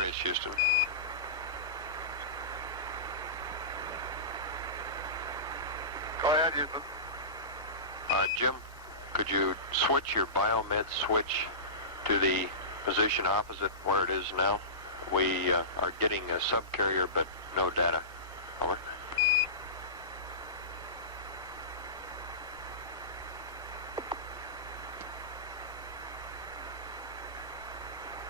Glorious, Houston. Go ahead, Houston. Jim, could you switch your biomed switch to the position opposite where it is now? We are getting a subcarrier, but no data. Over.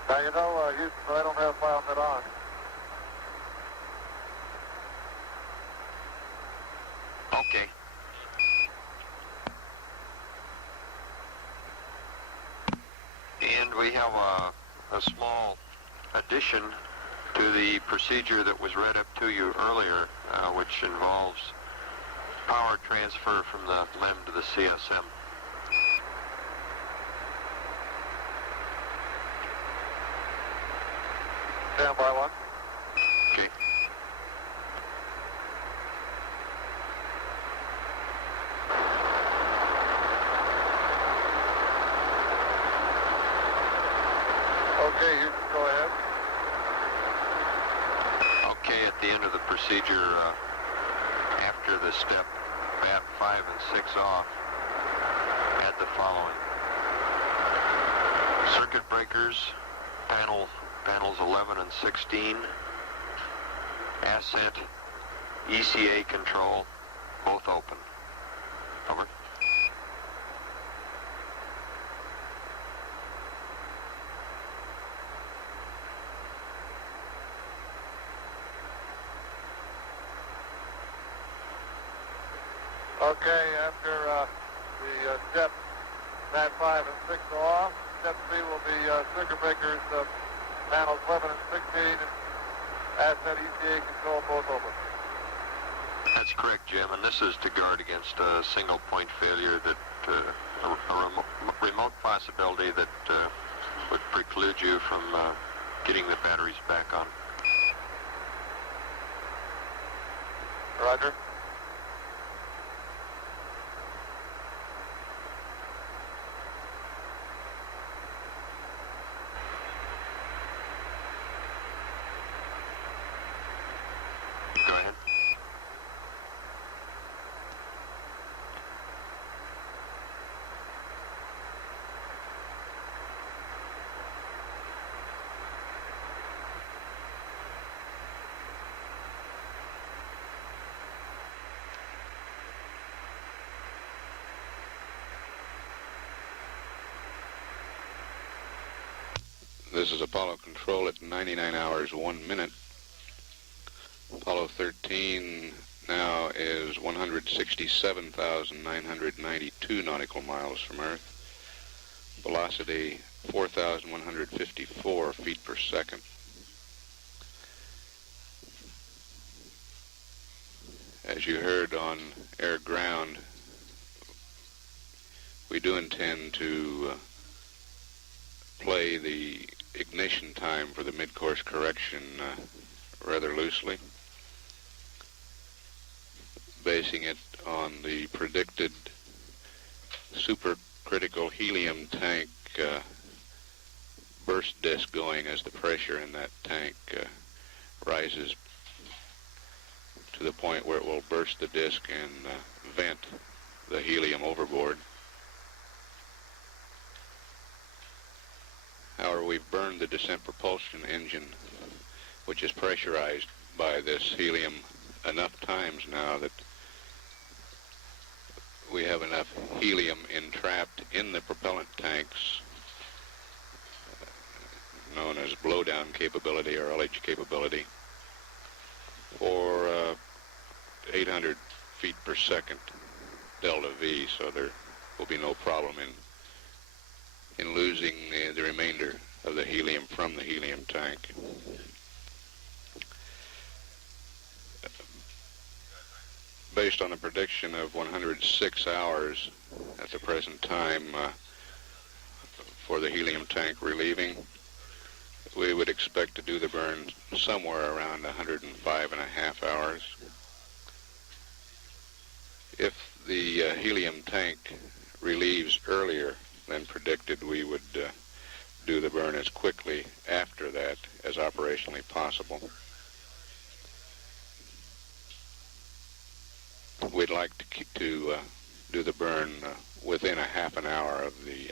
Now, you know, Houston, but I don't have biomed on. Okay. And we have a small addition to the procedure that was read up to you earlier, which involves power transfer from the LEM to the CSM. Stand by one. Okay. Okay, Houston, go ahead. Okay, at the end of the procedure, after the step, bat 5 and 6 off, add the following. Circuit breakers, panels 11 and 16, ascent, ECA control, both open. Over. Okay, after the step bat 5 and 6 are off, step 3 will be circuit breakers, panels 11 and 16, and ascent ECA control both open. That's correct, Jim, and this is to guard against a single point failure that, a remote possibility that would preclude you from getting the batteries back on. Roger. Go ahead. This is Apollo Control at 99 hours, 1 minute. Apollo 13 now is 167,992 nautical miles from Earth. Velocity 4,154 feet per second. As you heard on air ground, we do intend to play the ignition time for the mid-course correction rather loosely, basing it on the predicted supercritical helium tank burst disk going as the pressure in that tank rises to the point where it will burst the disk and vent the helium overboard. However, we've burned the descent propulsion engine, which is pressurized by this helium enough times now that we have enough helium entrapped in the propellant tanks, known as blowdown capability or LH capability, for 800 feet per second delta V, so there will be no problem in losing the remainder of the helium from the helium tank. Based on a prediction of 106 hours at the present time for the helium tank relieving, we would expect to do the burn somewhere around 105 and a half hours. If the helium tank relieves earlier than predicted, we would do the burn as quickly after that as operationally possible. We'd like to do the burn within a half an hour of the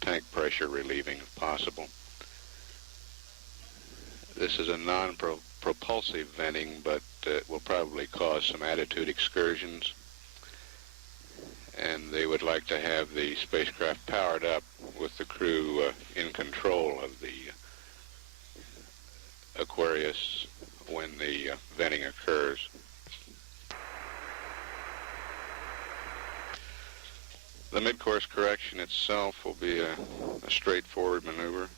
tank pressure relieving if possible. This is a non-propulsive venting, but it will probably cause some attitude excursions, and they would like to have the spacecraft powered up with the crew in control of the Aquarius when the venting occurs. The mid-course correction itself will be a straightforward maneuver.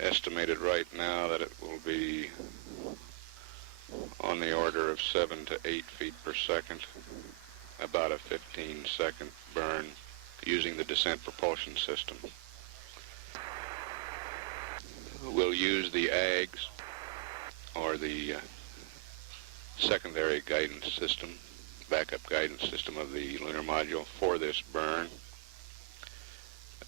Estimated right now that it will be on the order of 7 to 8 feet per second, about a 15-second burn using the descent propulsion system. We'll use the AGS, or the secondary guidance system, backup guidance system of the lunar module for this burn.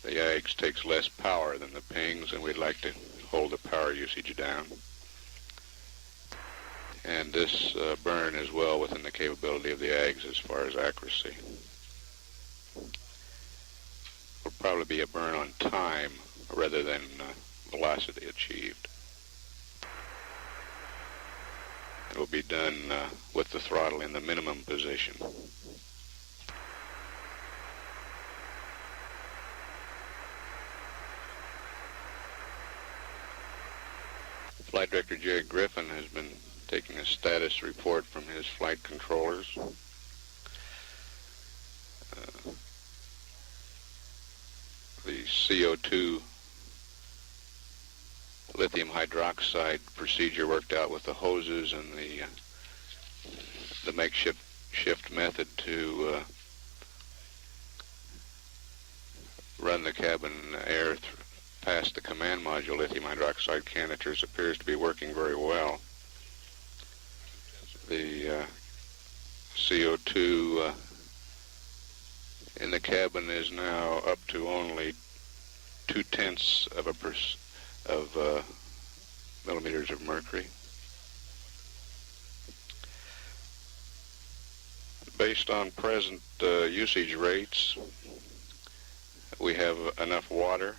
The AGS takes less power than the pings, and we'd like to hold the power usage down. And this burn is well within the capability of the AGS as far as accuracy. It'll probably be a burn on time rather than velocity achieved. It will be done with the throttle in the minimum position. Flight Director Jerry Griffin has been taking a status report from his flight controllers. The CO2 lithium hydroxide procedure worked out with the hoses and the makeshift method to run the cabin air past the command module lithium hydroxide canisters appears to be working very well. The CO2 in the cabin is now up to only 0.2 millimeters of mercury. Based on present usage rates, we have enough water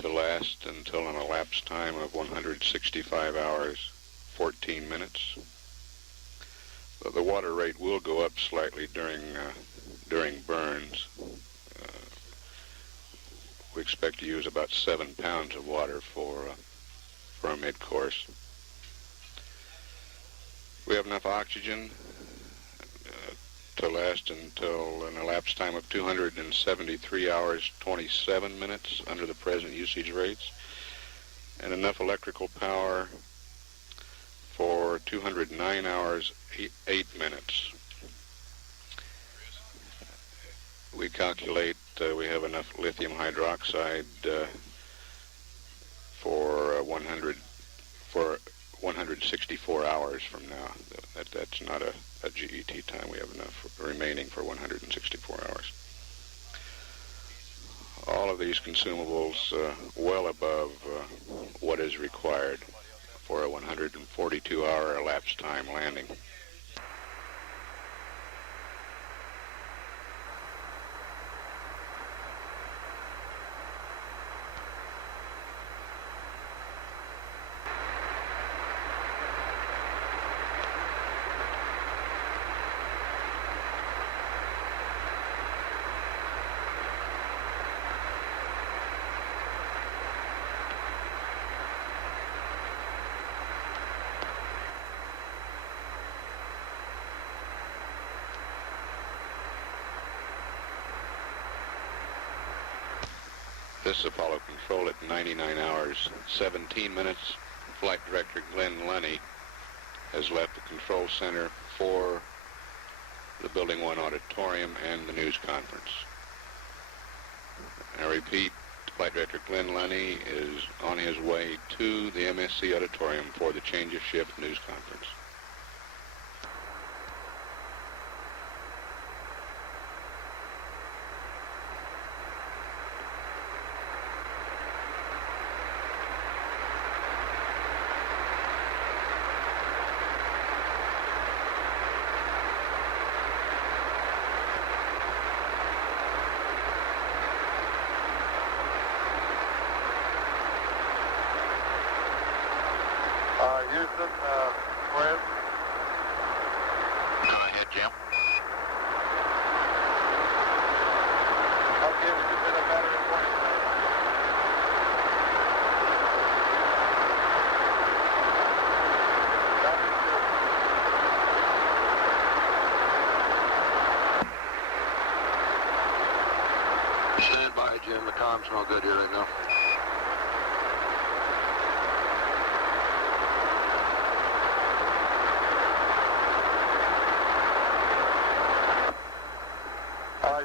to last until an elapsed time of 165 hours, 14 minutes. The water rate will go up slightly during burns. We expect to use about 7 pounds of water for a mid-course. We have enough oxygen to last until an elapsed time of 273 hours, 27 minutes under the present usage rates, and enough electrical power for 209 hours, 8 minutes. We calculate we have enough lithium hydroxide for 164 hours from now. That's not a GET time. We have enough remaining for 164 hours. All of these consumables well above what is required for a 142-hour elapsed time landing. This Apollo control at 99 hours, 17 minutes. Flight Director Glenn Lunny has left the control center for the Building 1 auditorium and the news conference. I repeat, Flight Director Glenn Lunny is on his way to the MSC auditorium for the change of shift news conference. Hi, Jim. The comms no good here right now.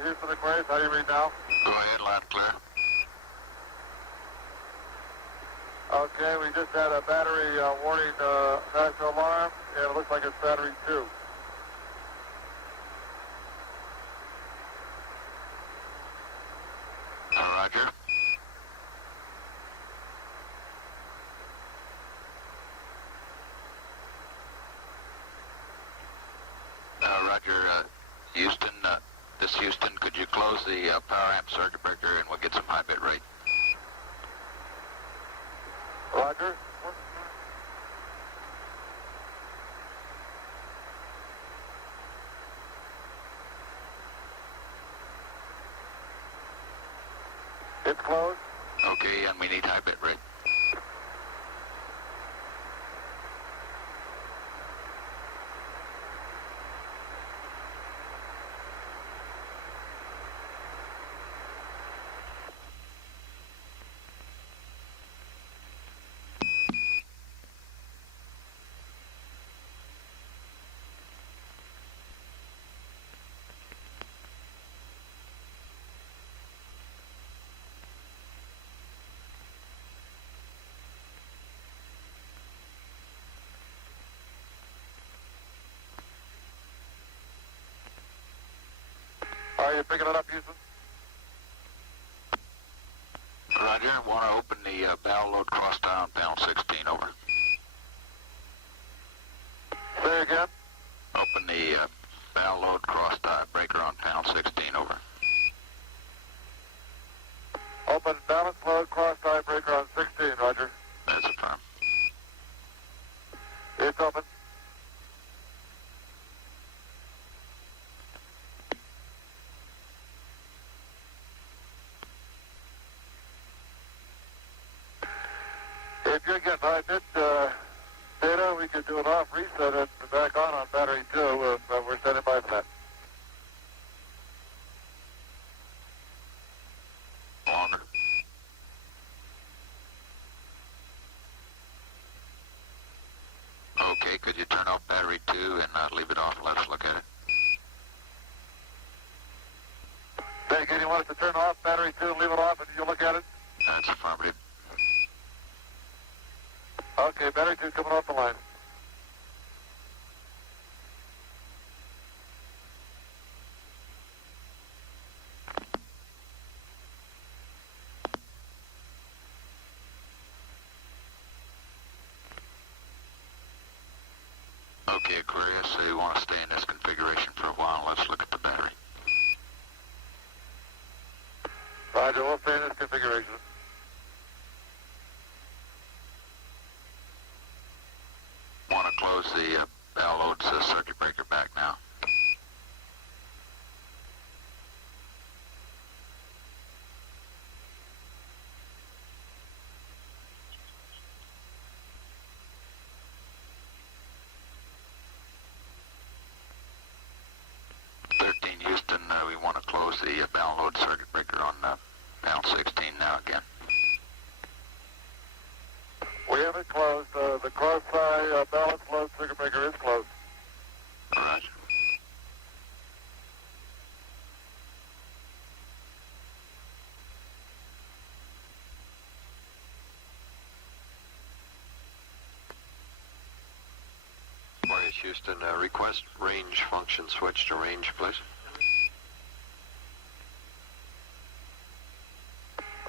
Houston Aquarius, how do you read now? Go ahead, loud and clear. Okay, we just had a battery warning national alarm, and it looks like it's battery 2. Roger. Roger, Houston, this Houston, could you close the power amp circuit breaker and we'll get some high bit rate? Roger. It's closed. Okay, and we need high bit rate. Are you picking it up, Houston? Roger, want to open the barrel load cross tie on panel 16, over. Say again. Open the barrel load cross tie breaker on panel 16, over. Open balance load cross tie breaker on 16, Roger. That's a firm. It's open. If you're getting high bit data, we could do an off reset and back on battery 2. We're standing by for that. Longer. Okay, could you turn off battery 2 and leave it off and let us look at it? Say again, you want us to turn off battery 2 and leave it off and you look at it? That's affirmative. Okay, battery 2 coming off the line. Okay, Aquarius, so you want to stay in this configuration for a while. Let's look at the battery. Roger, we'll stay in this configuration. Want to close the barrel load circuit breaker back now. Houston, we want to close the barrel load circuit breaker on panel 16 now again. We have it closed. The cross-tie balance load circuit breaker is closed. Roger. Aquarius, Houston, request range function switch to range, please.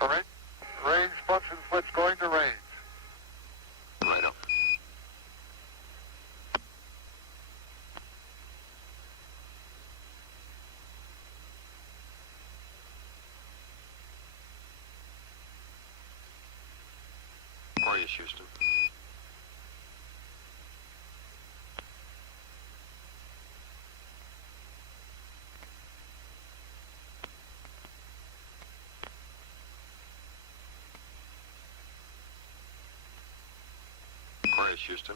All right. Range function switch going to range. Right up. Aquarius, Houston. Aquarius, Houston.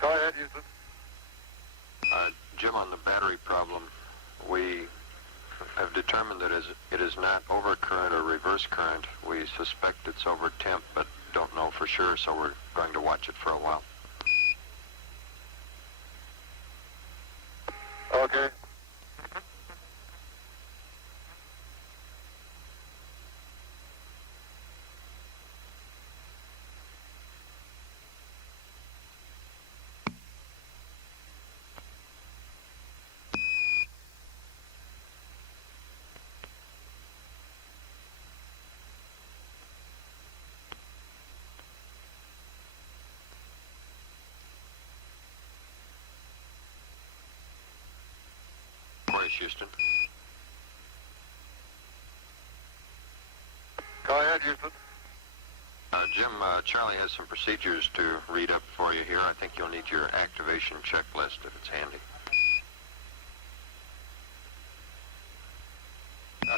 Go ahead, Houston. Jim, on the battery problem, We have determined that it is not overcurrent or reverse current. We suspect it's over temp, but don't know for sure, so we're going to watch it for a while. Okay. Houston. Go ahead, Houston. Jim, Charlie has some procedures to read up for you here. I think you'll need your activation checklist if it's handy.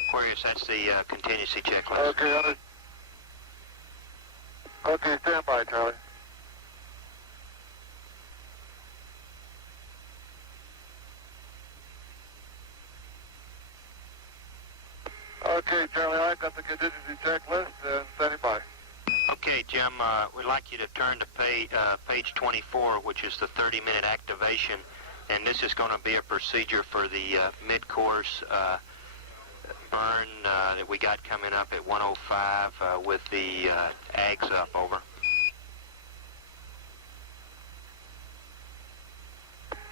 Aquarius, that's the contingency checklist. Okay, okay, stand by, Charlie. Okay, Charlie, I've got the contingency checklist and standing by. Okay, Jim, we'd like you to turn to page 24, which is the 30-minute activation, and this is going to be a procedure for the mid-course burn that we got coming up at 105 with the ags up, over.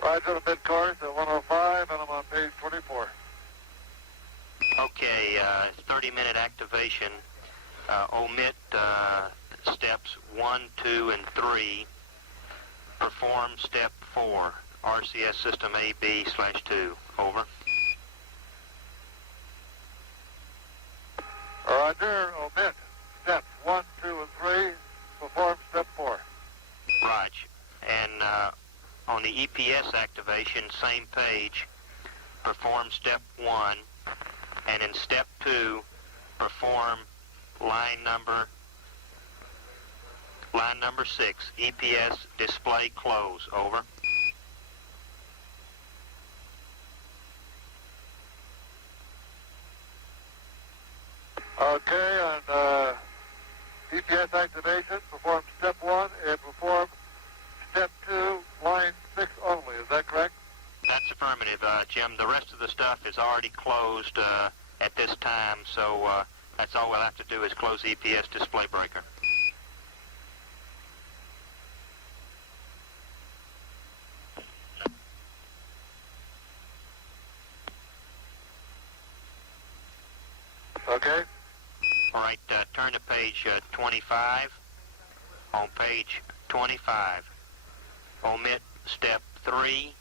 Roger, the mid-course at 105, and I'm on page 24. Okay, 30-minute activation. Omit steps 1, 2, and 3. Perform step 4, RCS system AB/2. Over. Roger, omit steps 1, 2, and 3. Perform step 4. Raj. And on the EPS activation, same page, perform step 1. And in step 2, perform line number 6, EPS display close. Over. Okay, on EPS activation, perform step 1 and perform step 2, line 6 only. Is that correct? That's affirmative, Jim. The rest of the stuff is already closed at this time, so that's all we'll have to do is close the EPS display breaker. Okay. All right, turn to page 25. On page 25, omit step 3.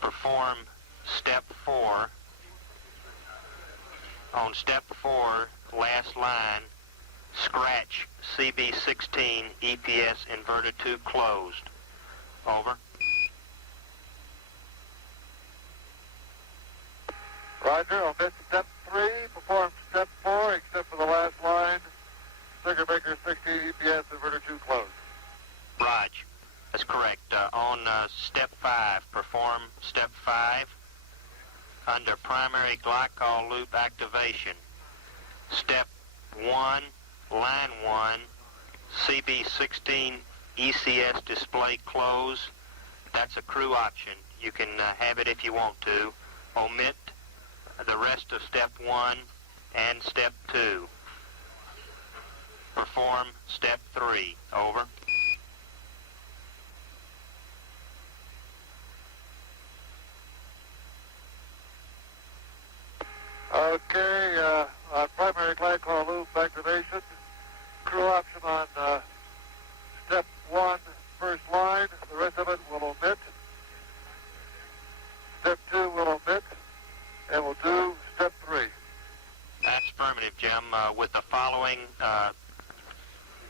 Perform step 4. On step 4, last line, scratch CB16 EPS inverter 2 closed. Over. Roger, omit step 3, perform step 4, except for the last line, circuit breaker 16, EPS inverter 2 closed. Raj, that's correct. On step 5, perform step 5 under primary glycol loop activation. Step 1, line 1, CB16 ECS display close. That's a crew option. You can have it if you want to. Omit the rest of step 1 and step 2. Perform step 3. Over. Okay, on primary glycol loop activation, crew option on step 1, first line. The rest of it will omit. Step 2 will omit, and we'll do step 3. That's affirmative, Jim, with the following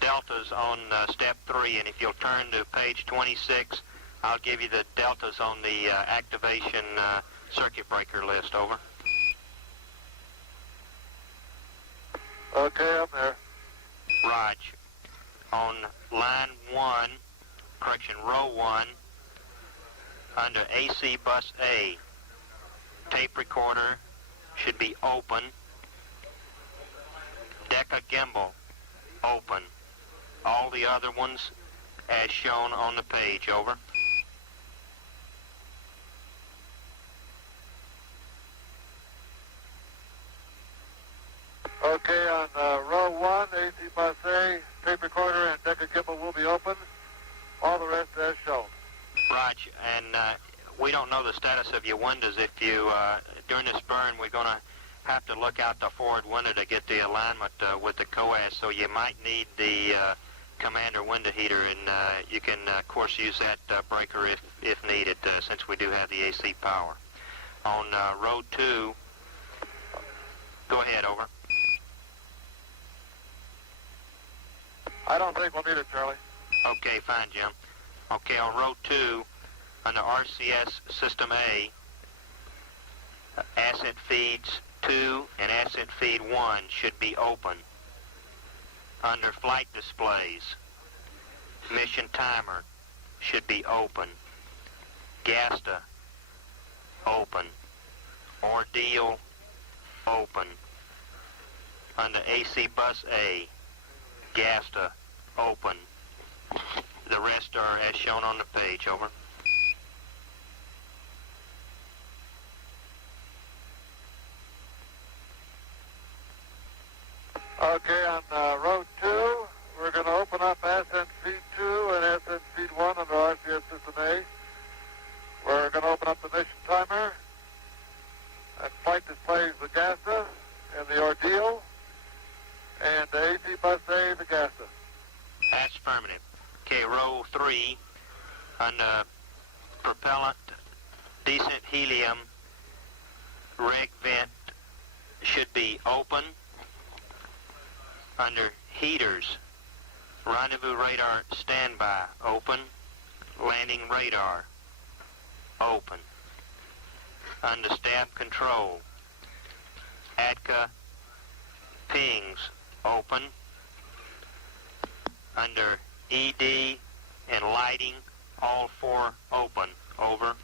deltas on step 3. And if you'll turn to page 26, I'll give you the deltas on the activation circuit breaker list. Over. Okay, I'm there. Raj, on line 1, correction, row 1, under AC bus A, tape recorder should be open. Deca gimbal, open. All the other ones as shown on the page, over. Okay, on row 1, AC bus A, tape recorder and Deca gimbal will be open. All the rest as shown. Raj, and we don't know the status of your windows. If you, during this burn, we're going to have to look out the forward window to get the alignment with the coax, so you might need the commander window heater, and you can, of course, use that breaker if needed, since we do have the AC power. On row 2, go ahead, over. I don't think we'll need it, Charlie. Okay, fine, Jim. Okay, on row 2, under RCS System A, ascent feeds 2 and ascent feed 1 should be open. Under flight displays, mission timer should be open. GASTA, open. Ordeal, open. Under AC Bus A, GASTA, open. The rest are as shown on the page, over. Okay, on row 2, we're going to open up ascent feed 2 and ascent feed 1 under RCS System A. We're going to open up the mission timer and flight displays the GASTA and the Ordeal, and the AC Bus A, the GASTA. That's affirmative. Okay, row 3, under propellant, decent helium, reg vent should be open. Under heaters, rendezvous radar standby, open. Landing radar, open. Under stab control, ATCA pings, open. Under ED and lighting, all 4 open, over.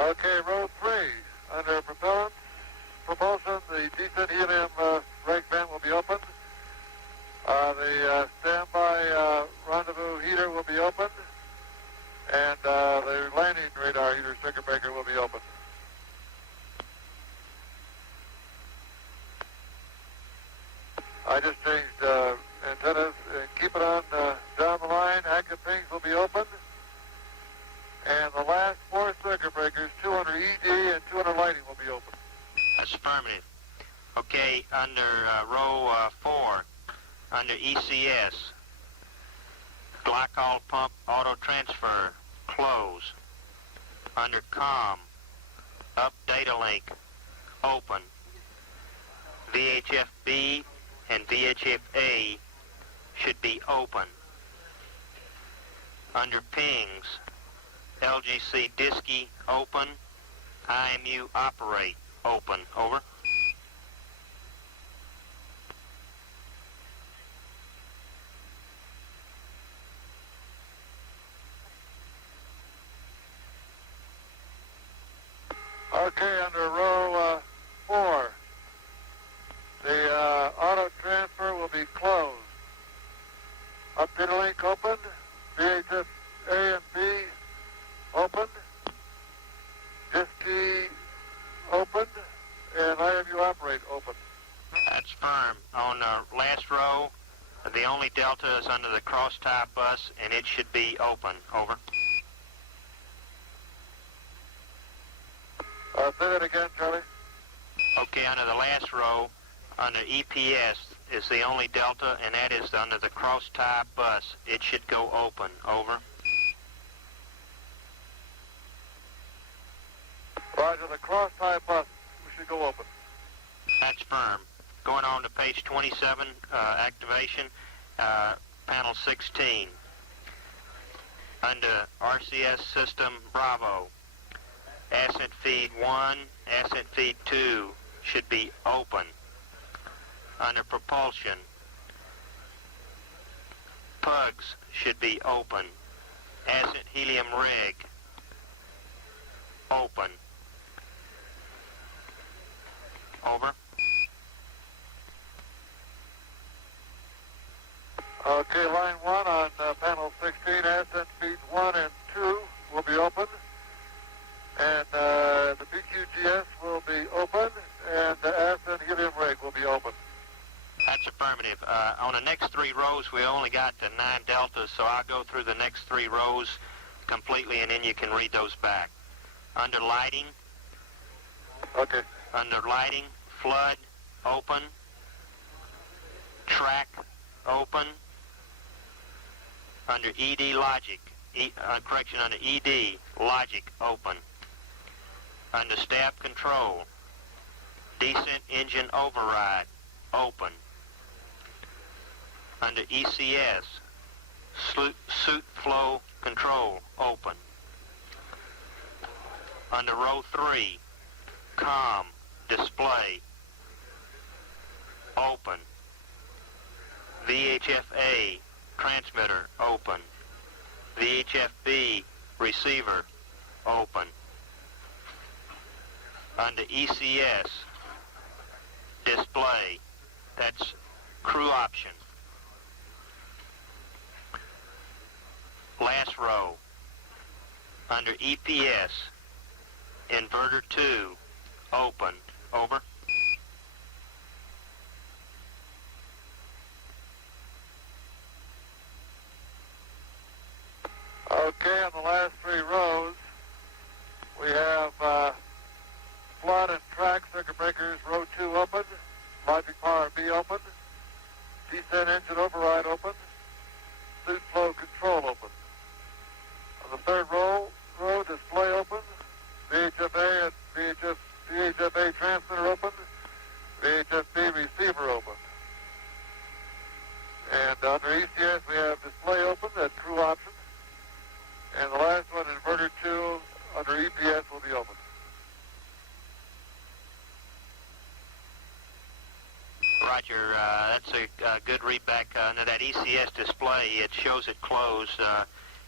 Okay, row 3, under propulsion, the decent helium reg vent will be open. The standby rendezvous heater will be open, and the landing radar heater circuit breaker will be open. I just changed antennas and keep it on down the line. Active pings will be open. And the last 4 circuit breakers, 200 ED and 200 lighting, will be open. That's affirmative. Okay, under row 4, under ECS, glycol pump auto transfer, close. Under COM, up data link, open. VHF-B and VHF-A should be open. Under pings, LGC DISCI, open. IMU operate, open, over. Okay, under row 4, the auto transfer will be closed. Up data link open. VHF A and B open. DISCI open. And IMU operate open. That's firm. On the last row, the only delta is under the cross-tie bus, and it should be open, over. Say that again, Charlie. Okay, under the last row, under EPS is the only delta, and that is under the cross-tie bus. It should go open, over. Roger, the cross-tie bus, we should go open. That's firm. Going on to page 27, activation, panel 16. Under RCS system Bravo, ascent feed 1, ascent feed 2 should be open. Under propulsion, pugs should be open. Ascent helium rig, open. Over. Okay, line 1 on panel 16, ascent speeds 1 and 2 will be open. And the PQGS will be open, and the ascent helium rig will be open. That's affirmative. On the next 3 rows, we only got to 9 deltas, so I'll go through the next 3 rows completely, and then you can read those back. Under lighting, Okay. under lighting, flood, open. Track, open. Under ED, logic, under ED, logic, open. Under stab control, descent engine override, open. Under ECS, suit flow control, open. Under row 3, COM, display, open. VHF-A, transmitter, open. VHF-B, receiver, open. Under ECS, display, that's crew option. Last row, under EPS, inverter 2, open, over. Okay, on the last 3 rows, we have flood and track circuit breakers, row 2 open, logic power B open, descent engine override open, suit flow control open. On the 3rd row, display open, VHF-A and VHF-A transmitter open, VHF-B receiver open. And under ECS we have display open, that's crew option. And the last one, inverter 2, under EPS will be open. Roger, that's a good readback. Under that ECS display, it shows it closed.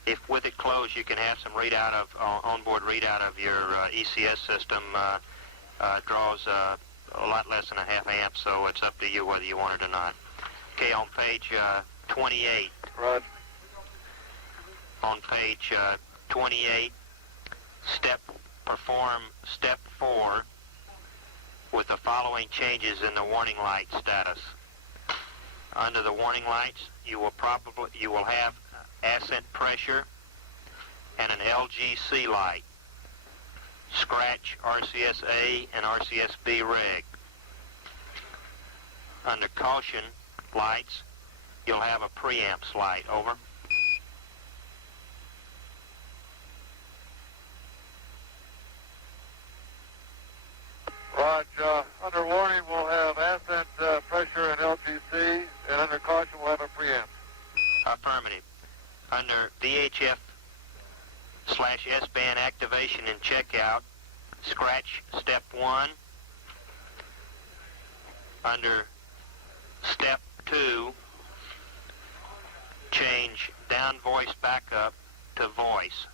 If with it closed, you can have some readout of onboard readout of your ECS system. Draws a lot less than a half amp, so it's up to you whether you want it or not. Okay, on page 28. Right. On page 28, perform step 4 with the following changes in the warning light status. Under the warning lights, you will have ascent pressure and an LGC light. Scratch RCS-A and RCS-B reg. Under caution lights, you'll have a preamps light. Over. Roger. Under warning, we'll have ascent pressure and LGC, and under caution, we'll have a preamp. Affirmative. Under VHF/S-band activation and checkout, scratch step 1. Under step 2, change down voice backup to voice.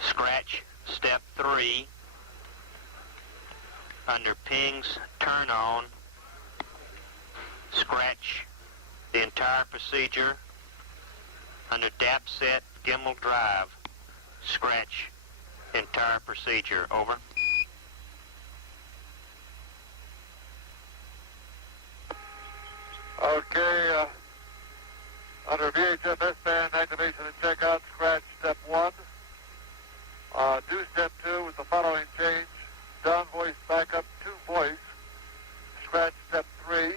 Scratch step 3. Under pings turn on, scratch the entire procedure. Under DAP set gimbal drive, scratch entire procedure. Over. Okay, under VHF S-band activation and checkout, scratch step 1. Do step 2 with the following change. Down voice backup to voice. Scratch step 3.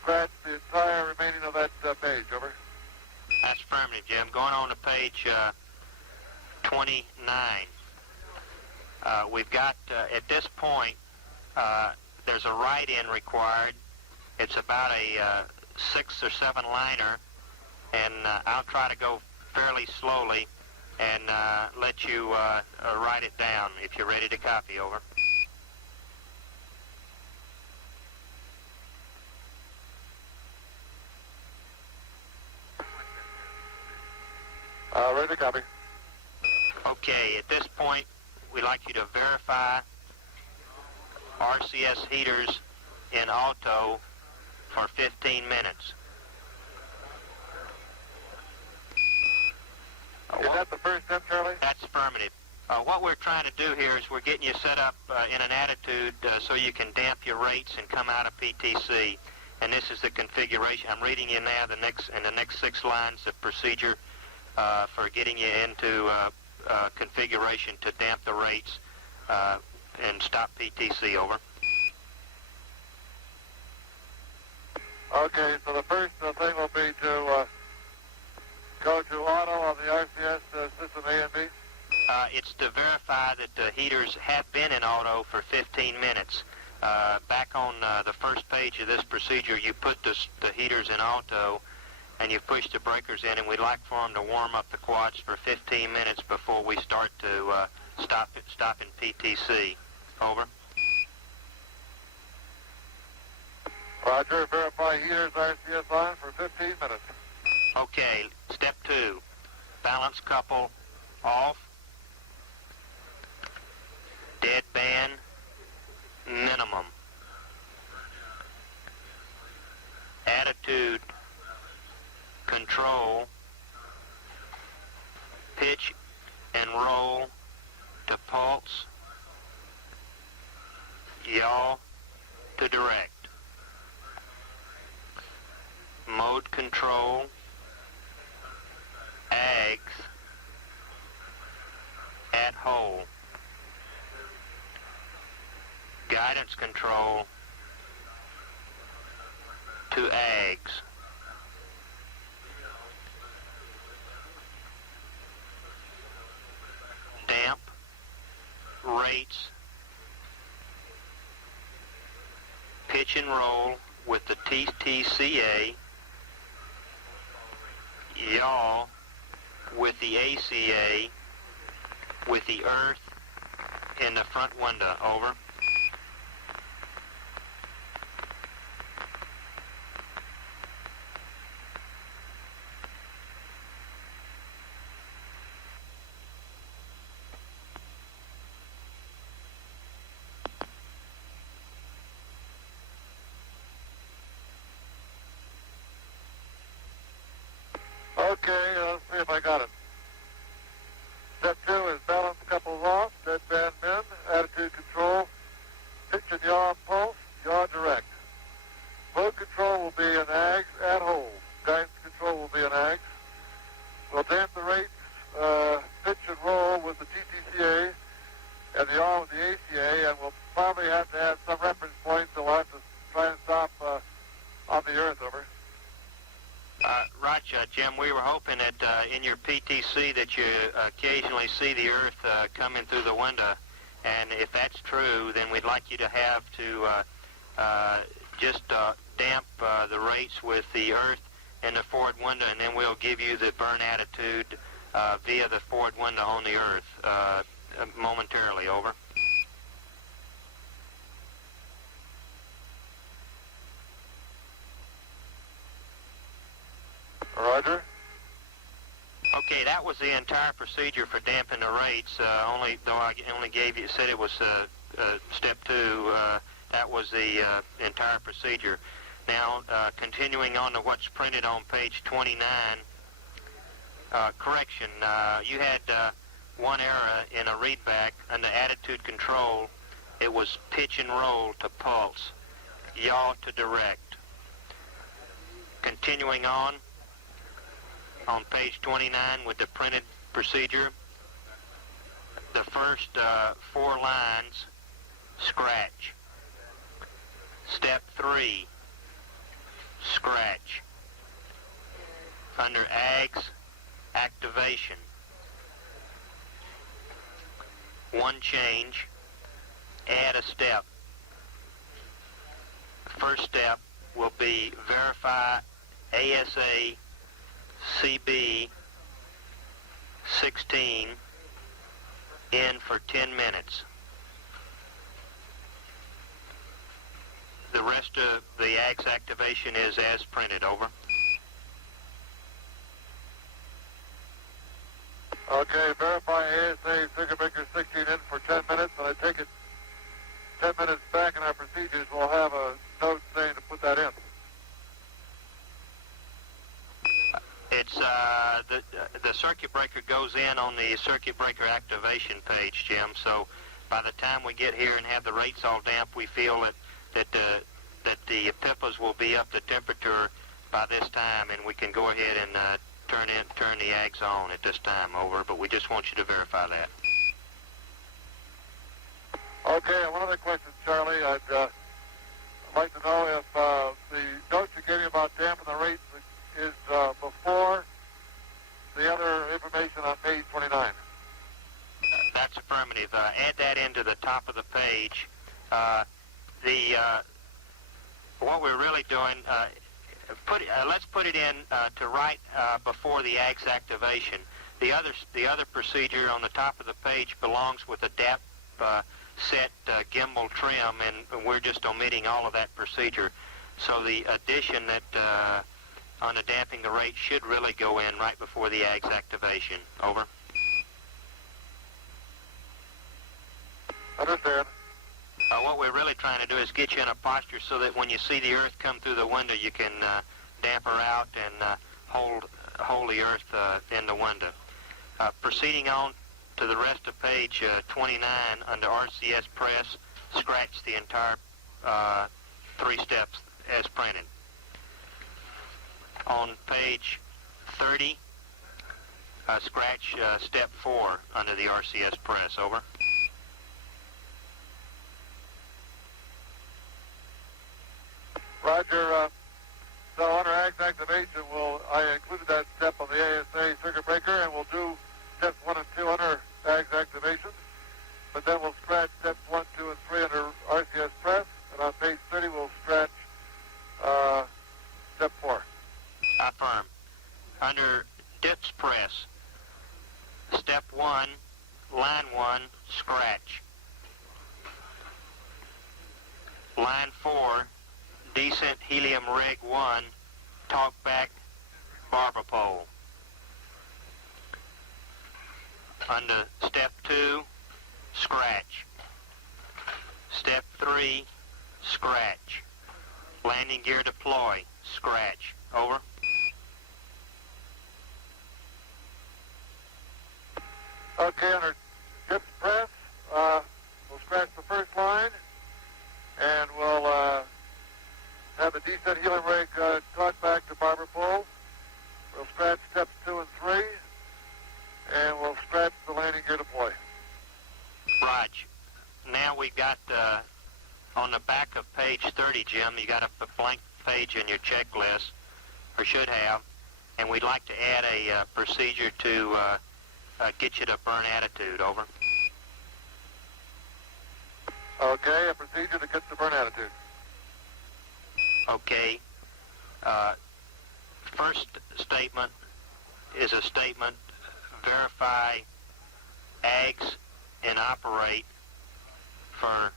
Scratch the entire remaining of that page. Over. That's affirmative, Jim. Going on to page 29. We've got, at this point, there's a write-in required. It's about a 6 or 7 liner, and I'll try to go fairly slowly. and let you write it down if you're ready to copy. Over. Ready to copy. Okay, at this point, we'd like you to verify RCS heaters in auto for 15 minutes. Is that the first step, Charlie? That's affirmative. What we're trying to do here is we're getting you set up in an attitude so you can damp your rates and come out of PTC. And this is the configuration. I'm reading you now the next 6 lines of procedure for getting you into configuration to damp the rates and stop PTC. Over. Okay, so the first thing will be to go to auto on the RCS system A and B. It's to verify that the heaters have been in auto for 15 minutes. Back on the first page of this procedure, you put the heaters in auto and you push the breakers in, and we'd like for them to warm up the quads for 15 minutes before we start to stop in PTC. Over. Roger, verify heaters RCS on for 15 minutes. Okay, step 2. Balance couple off. Deadband minimum. Attitude control. Pitch and roll to pulse. Yaw to direct. Mode control. Ags at hole. Guidance control to Ags. Damp rates. Pitch and roll with the TTCA. Yaw with the ACA with the earth in the front window. Over. Okay, let's see if I got it. Step 2 is balance couples off, deadband min, attitude control, pitch and yaw pulse, yaw direct. Mode control will be an Ags at hold. Guidance control will be an Ags. We'll damp the rates, pitch and roll with the TTCA and the yaw with the ACA, and we'll probably have to add some reference points, so we'll have to try and stop on the earth. Over. Right, Jim, we were hoping that in your PTC that you occasionally see the earth coming through the window, and if that's true, then we'd like you to have to just damp the rates with the earth in the forward window, and then we'll give you the burn attitude via the forward window on the earth momentarily. Over. Roger. Okay, that was the entire procedure for damping the rates. Though I only gave you, said it was step 2. That was the entire procedure. Now, continuing on to what's printed on page 29. Correction. You had one error in a readback under attitude control. It was pitch and roll to pulse, yaw to direct. Continuing on page 29 with the printed procedure, the first 4 lines, scratch. Step 3, scratch. Under Ags, activation. One change, add a step. First step will be verify ASA CB 16 in for 10 minutes. The rest of the AGS activation is as printed. Over. Okay, verify ASA circuit breaker 16 in for 10 minutes, and I take it 10 minutes back in our procedures, we'll have a note saying to put that in. It's the circuit breaker goes in on the circuit breaker activation page, Jim. So by the time we get here and have the rates all damp, we feel that the PIPAs will be up to temperature by this time, and we can go ahead and turn the AGS on at this time. Over. But we just want you to verify that. Okay, one other question, Charlie. I'd like to know if the notes you gave me about damping the rates is before the other information on page 29. That's affirmative. Add that into the top of the page. What we're really doing, let's put it in to right before the AGS activation. The other procedure on the top of the page belongs with the DAP set gimbal trim, and we're just omitting all of that procedure. So the addition that on the damping the rate should really go in right before the AGS activation. Over. Understand. What we're really trying to do is get you in a posture so that when you see the Earth come through the window, you can damper out and hold the Earth in the window. Proceeding on to the rest of page 29 under RCS press, scratch the entire 3 steps as printed. On page 30, scratch step 4 under the RCS press. Over. Roger. So under AGS activation, I included that step on the ASA circuit breaker, and we'll do steps 1 and 2 under AGS activation. But then we'll scratch steps 1, 2, and 3 under RCS press, and on page 30 we'll scratch step 4. Affirm. Under DIPS press, step 1, line 1, scratch. Line 4, decent helium rig 1, talkback barber pole. Under step 2, scratch. Step 3, scratch. Landing gear deploy, scratch. Over. Okay, under DIPS press, we'll scratch the first line, and we'll have a decent helium rig talk back to barber pole. We'll scratch steps 2 and 3, and we'll scratch the landing gear deploy. Raj, now we got on the back of page 30, Jim, you got a blank page in your checklist, or should have, and we'd like to add a procedure to get you to burn attitude. Over. Okay, a procedure to get to burn attitude. Okay. First statement is a statement, verify AGS and operate for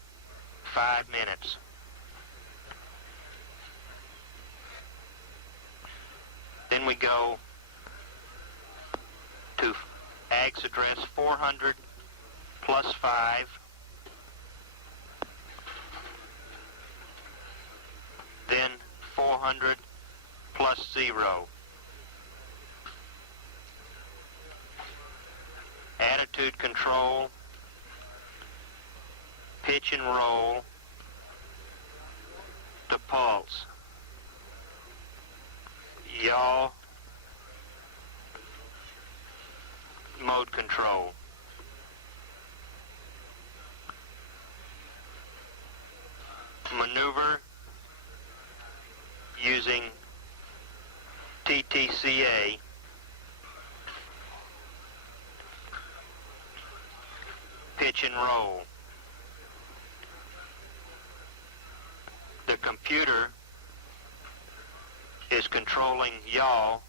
5 minutes. Then we go to AGS address 400 plus 5, then 400 plus 0. Attitude control, pitch and roll, to pulse. Yaw, mode control. Maneuver using TTCA, pitch and roll. The computer is controlling yaw,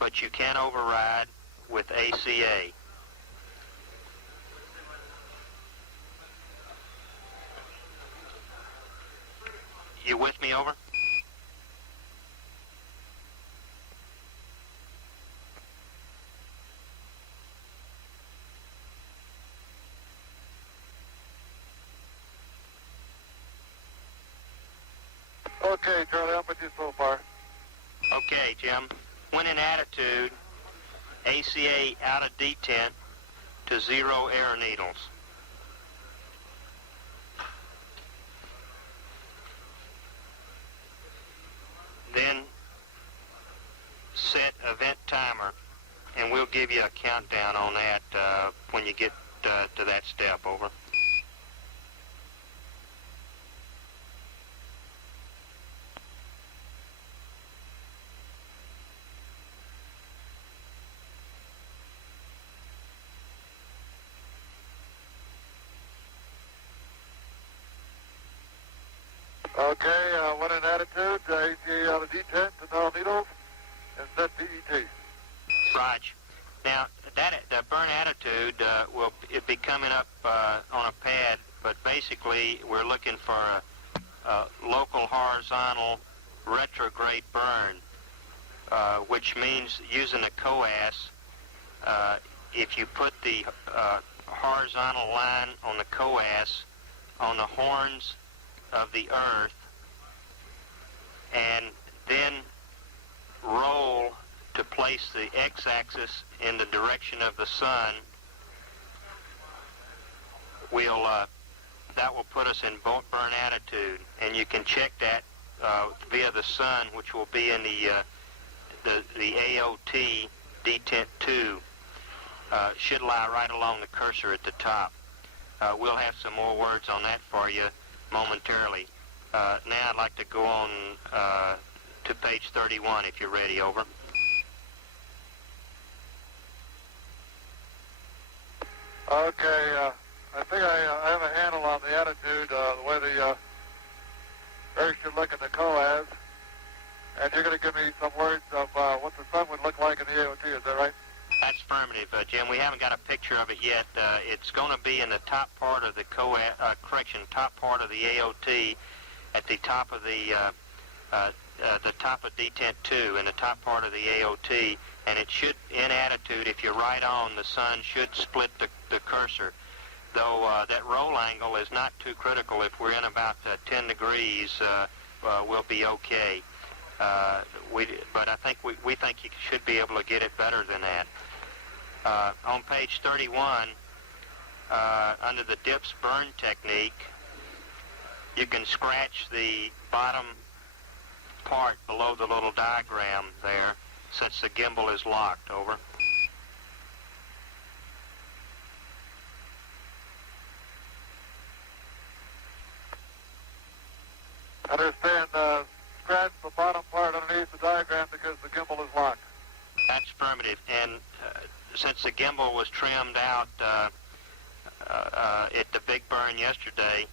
but you can override with ACA. You with me, over? Okay, Charlie, I'm with you so far. Okay, Jim. When in attitude, ACA out of detent to 0 air needles. Then set event timer, and we'll give you a countdown on that when you get to that step, over. Okay, when in attitude, ACA out of detent to no needles, and set DET. Raj. Now, the burn attitude will be coming up on a pad, but basically we're looking for a local horizontal retrograde burn, which means using a coas, if you put the horizontal line on the coas on the horns of the Earth and then roll to place the x-axis in the direction of the sun, that will put us in burn attitude, and you can check that via the sun, which will be in the AOT detent 2. Should lie right along the cursor at the top. We'll have some more words on that for you momentarily. Now I'd like to go on to page 31 if you're ready, over. Okay, I think I have a handle on the attitude, the way the Earth should look in the coas, and you're going to give me some words of what the sun would look like in the AOT, is that right? That's affirmative, Jim. We haven't got a picture of it yet. It's going to be in the top part of the top part of the AOT, at the top of the top of detent 2, in the top part of the AOT, and it should, in attitude, if you're right on, the sun should split the cursor. Though that roll angle is not too critical. If we're in about 10 degrees, we'll be okay. But I think we think you should be able to get it better than that. On page 31, under the dips burn technique, you can scratch the bottom part below the little diagram there, since the gimbal is locked, over. Understand, scratch the bottom part underneath the diagram because the gimbal is locked. That's affirmative. And since the gimbal was trimmed out at the big burn yesterday,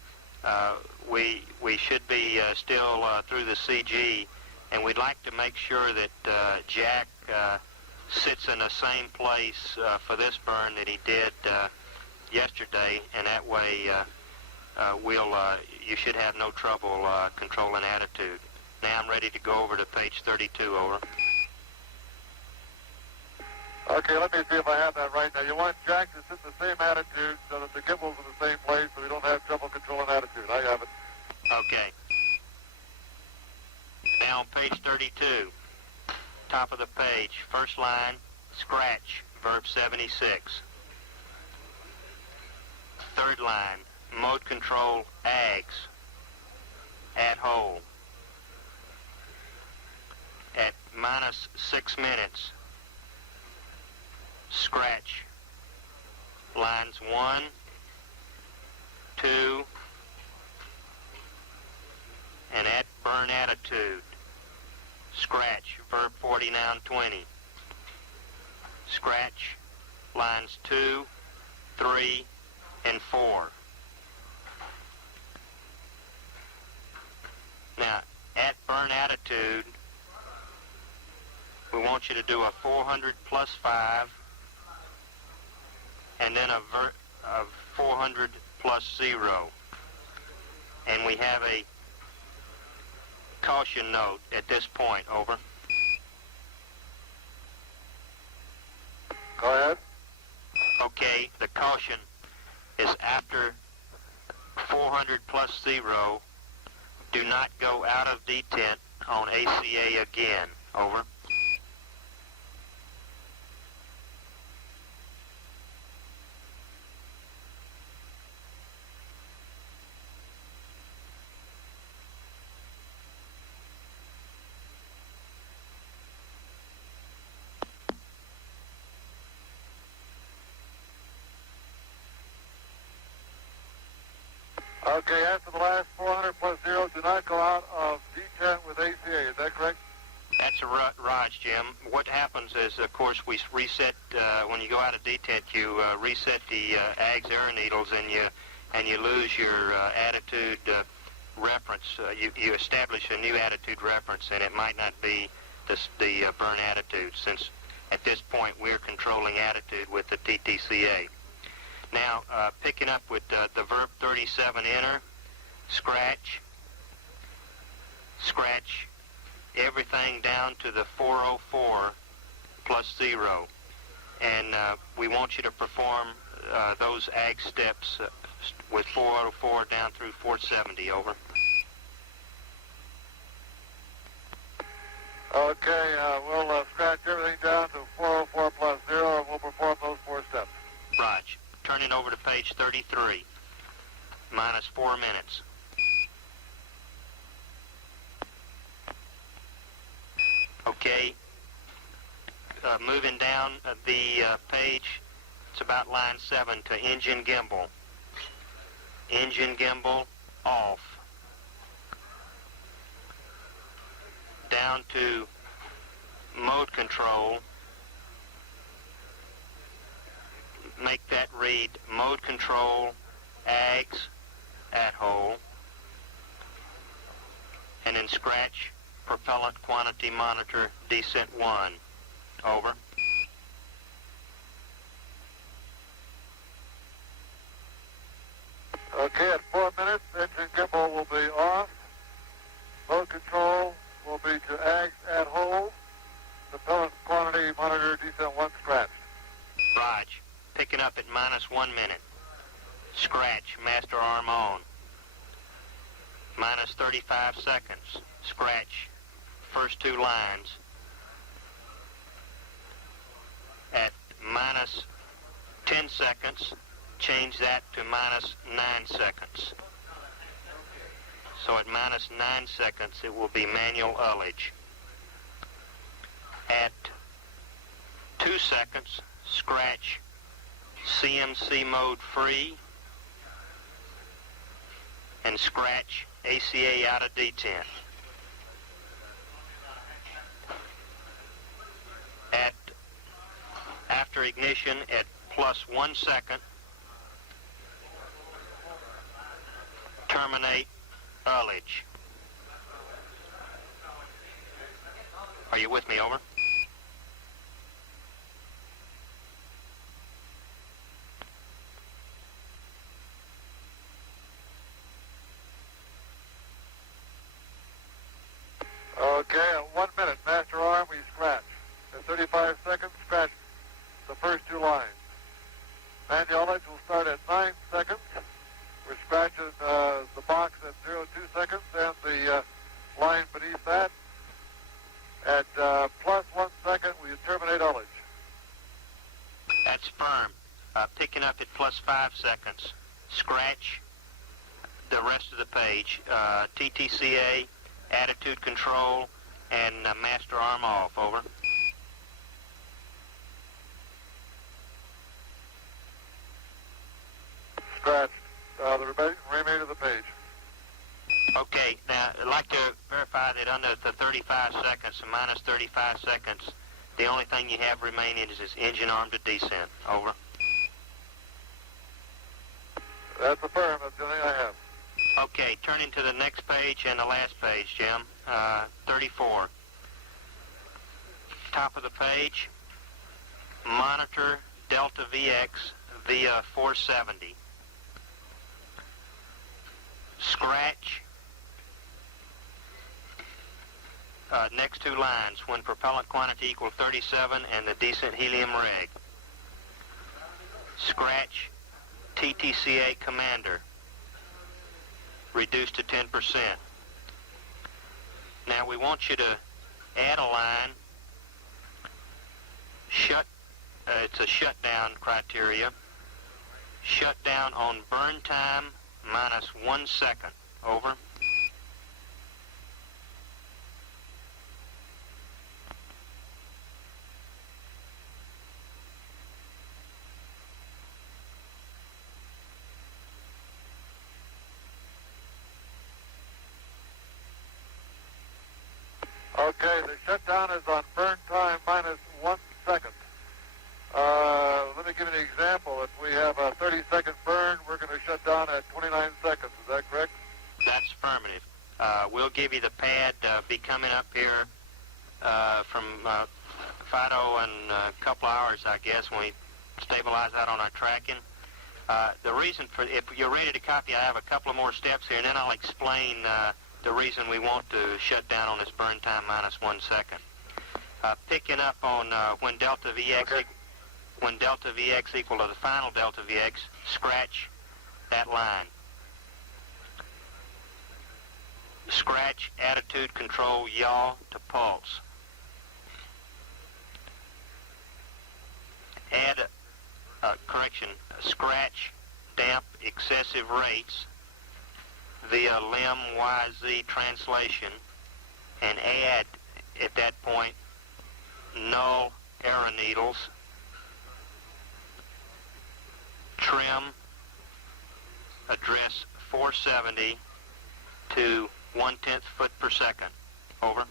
we should be still through the CG, and we'd like to make sure that Jack sits in the same place for this burn that he did yesterday, and that way you should have no trouble controlling attitude. Now I'm ready to go over to page 32, over. Okay, let me see if I have that right. Now, you want Jack to sit in the same attitude so that the gimbal's in the same place so we don't have trouble controlling attitude. I have it. Okay. Now on page 32, top of the page, first line, scratch, verb 76. Third line, mode control, AGS, at hole. At minus 6 minutes, scratch, lines 1, 2, and at burn attitude, scratch, verb 40, noun 20. Scratch, lines 2, 3, and 4. Now, at burn attitude, we want you to do a 400 plus 5 and then a 400 plus 0. And we have a caution note at this point. Over. Go ahead. Okay, the caution is after 400 plus 0, do not go out of detent on ACA again. Over. Okay, after the last 400 plus 0, do not go out of detent with ACA. Is that correct? That's a Raj, Jim. What happens is, of course, we reset, when you go out of detent, you reset the AGS air needles, and you lose your attitude reference. You establish a new attitude reference, and it might not be the burn attitude, since at this point we're controlling attitude with the TTCA. Now, picking up with the verb 37 enter, scratch everything down to the 404 plus 0. And we want you to perform those AG steps with 404 down through 470. Over. Okay, we'll scratch everything down to 404 plus 0, and we'll perform those 4 steps. Raj, turning over to page 33, minus 4 minutes. Okay, moving down the page, it's about line 7 to engine gimbal. Engine gimbal off. Down to mode control. Make that read mode control, AGS, at hole, and then scratch propellant quantity monitor descent 1. Over. Okay, at 4 minutes, engine gimbal will be off. Mode control will be to AGS at hole. Propellant quantity monitor descent 1 scratch. Raj, picking up at minus 1 minute. Scratch master arm on. Minus 35 seconds. Scratch first 2 lines. At minus 10 seconds, change that to minus 9 seconds. So at minus 9 seconds, it will be manual ullage. At 2 seconds, scratch CMC mode free and scratch ACA out of detent. After ignition at plus 1 second, terminate ullage. Are you with me? Over. Okay, at 1 minute, master arm, we scratch. At 35 seconds, scratch the first 2 lines. Manual ullage will start at 9 seconds. We're scratching the box at 0.2 seconds and the line beneath that. At plus 1 second, we terminate ullage. That's firm. Picking up at plus 5 seconds. Scratch the rest of the page. TTCA, attitude control, and master arm off. Over. Scratched the remainder of the page. Okay, now I'd like to verify that under the 35 seconds, minus 35 seconds, the only thing you have remaining is this engine arm to descent. Over. That's affirmed. That's the only thing I have. Okay, turning to the next page and the last page, Jim. 34. Top of the page, monitor Delta VX via 470. Scratch next two lines, when propellant quantity equals 37 and the decent helium reg. Scratch TTCA commander, reduced to 10%. Now we want you to add a line, it's a shutdown criteria, shutdown on burn time minus 1 second, over. Okay, the shutdown is on burn time minus 1 second. Let me give you an example. If we have a 30-second burn, we're going to shut down at 29 seconds. Is that correct? That's affirmative. We'll give you the pad, be coming up here from Fido in a couple of hours, I guess, when we stabilize out on our tracking. The reason for, if you're ready to copy, I have a couple of more steps here, and then I'll explain the reason we want to shut down on this burn time minus 1 second. Picking up on when delta Vx when delta Vx equal to the final delta Vx, scratch that line. Scratch attitude control yaw to pulse. Add scratch damp excessive rates via lim YZ translation, and add at that point null error needles. Trim address 470 to 1/10 foot per second. Over.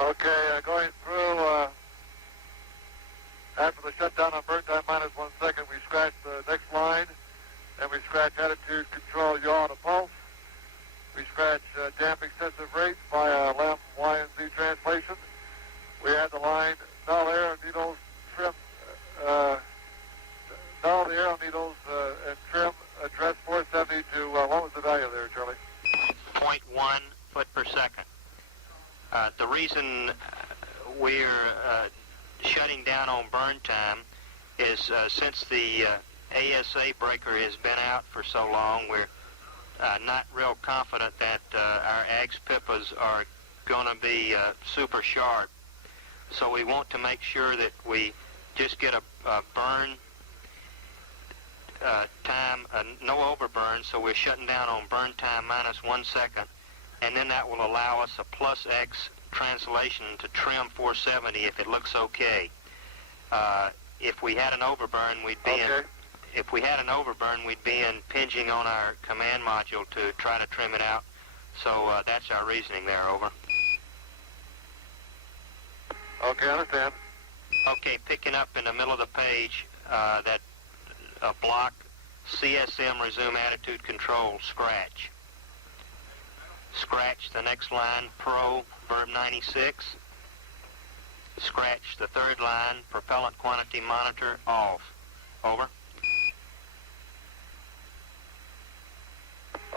Okay, going through, after the shutdown on burn time minus 1 second, we scratch the next line, and we scratch attitude control yaw to pulse. We scratch damp excessive rates via LEM Y and Z translation. We add the line null arrow needles, trim, null the arrow needles and trim address 470 to, what was the value there, Charlie? 0.1 foot per second. The reason we're shutting down on burn time is since the ASA breaker has been out for so long, we're not real confident that our AGS PIPAs are going to be super sharp. So we want to make sure that we just get a burn time, no overburn, so we're shutting down on burn time minus 1 second, and then that will allow us a plus X translation to trim 470 if it looks okay. If we had an overburn, we'd be impinging on our command module to try to trim it out. So that's our reasoning there, over. Okay, I understand. Okay, picking up in the middle of the page, that block CSM resume attitude control, scratch. Scratch the next line, pro, verb 96. Scratch the third line, propellant quantity monitor, off. Over.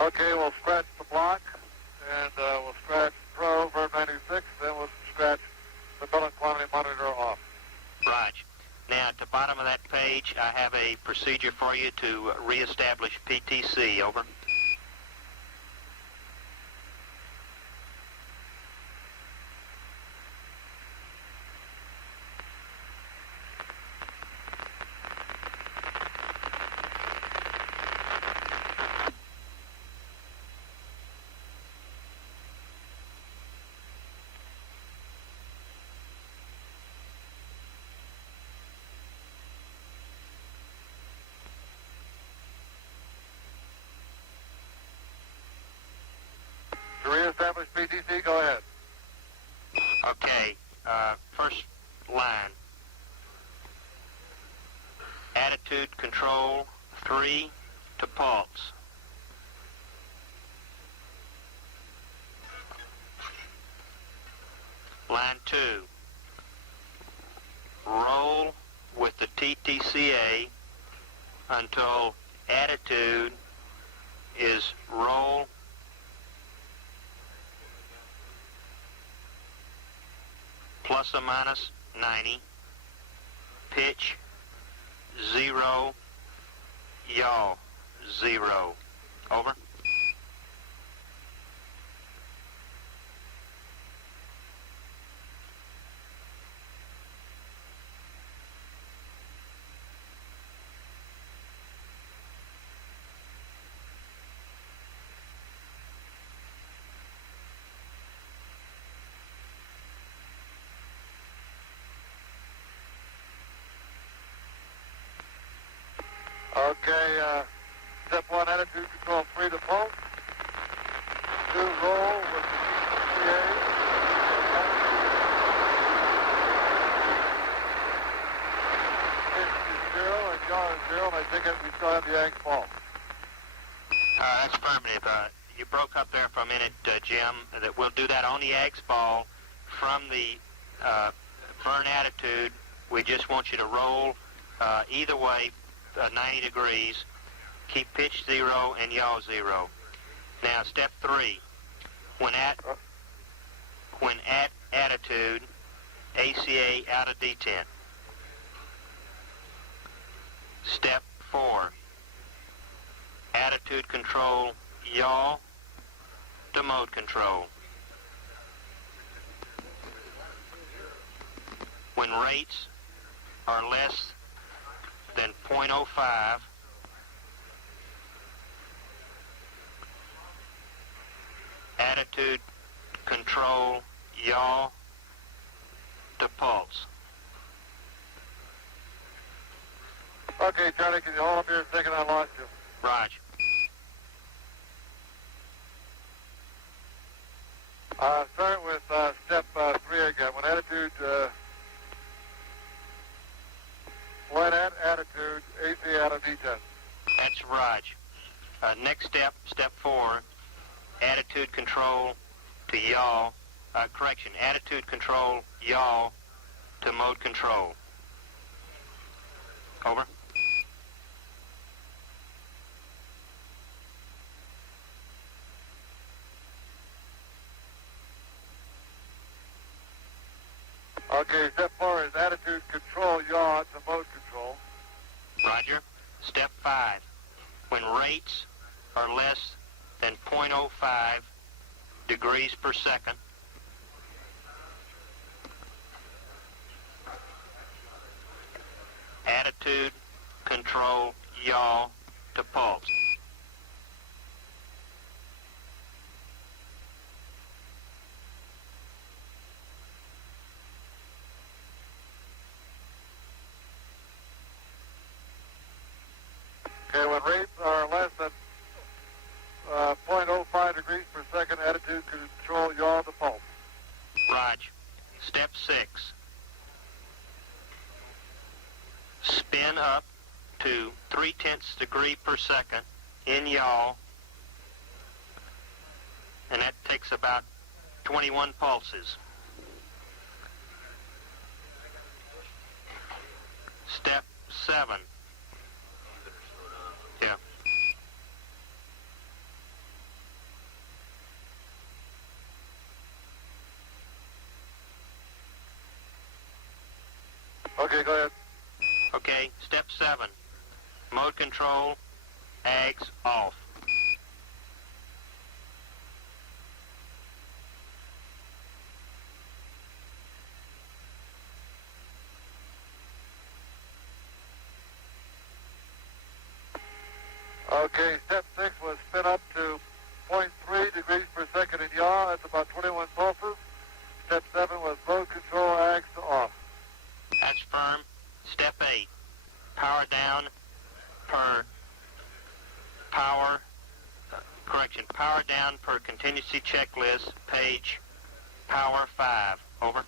Okay, we'll scratch the block, and we'll scratch pro, verb 96, then we'll scratch propellant quantity monitor off. Right. Now, at the bottom of that page, I have a procedure for you to reestablish PTC, over. To reestablish PTC, go ahead. Okay, first line. Attitude control 3 to pulse. Line 2, roll with the TTCA until attitude is roll plus or minus 90, pitch 0, yaw 0. Over. Okay, step 1, attitude control 3 to pulse. 2, roll with the TCA. Pitch is 0 and yaw is 0, and I think we still have the Yanks ball. That's affirmative. You broke up there for a minute, Jim. That we'll do that on the Ags ball from the burn attitude. We just want you to roll either way 90 degrees. Keep pitch 0 and yaw 0. Now step 3. When at attitude, ACA out of detent. Step 4. Attitude control, yaw to mode control. When rates are less than 0.05, attitude control, yaw to pulse. Okay, Charlie, can you hold up here a second? I lost you. Roger. Start with step 3 again. When at attitude, AC out of detent. That's Raj. Next step, step 4, attitude control to yaw, attitude control, yaw to mode control. Over. Okay, step 4 is attitude control, yaw to mode control. Roger. Step 5, when rates are less than 0.05 degrees per second, attitude control, yaw to pulse. Okay, when rates are less than 0.05 degrees per second, attitude control, yaw to pulse. Raj. Step 6, spin up to 0.3 degree per second in yaw, and that takes about 21 pulses. Step 7. Yeah. Okay, go ahead. Okay, step 7. Mode control, AGS off. Okay, step 6 was spin up to 0.3 degrees per second in yaw. That's about 21 pulses. Step 7 was mode control, AGS to off. That's firm. Step 8. Power down per power down per contingency checklist, page power 5. Over.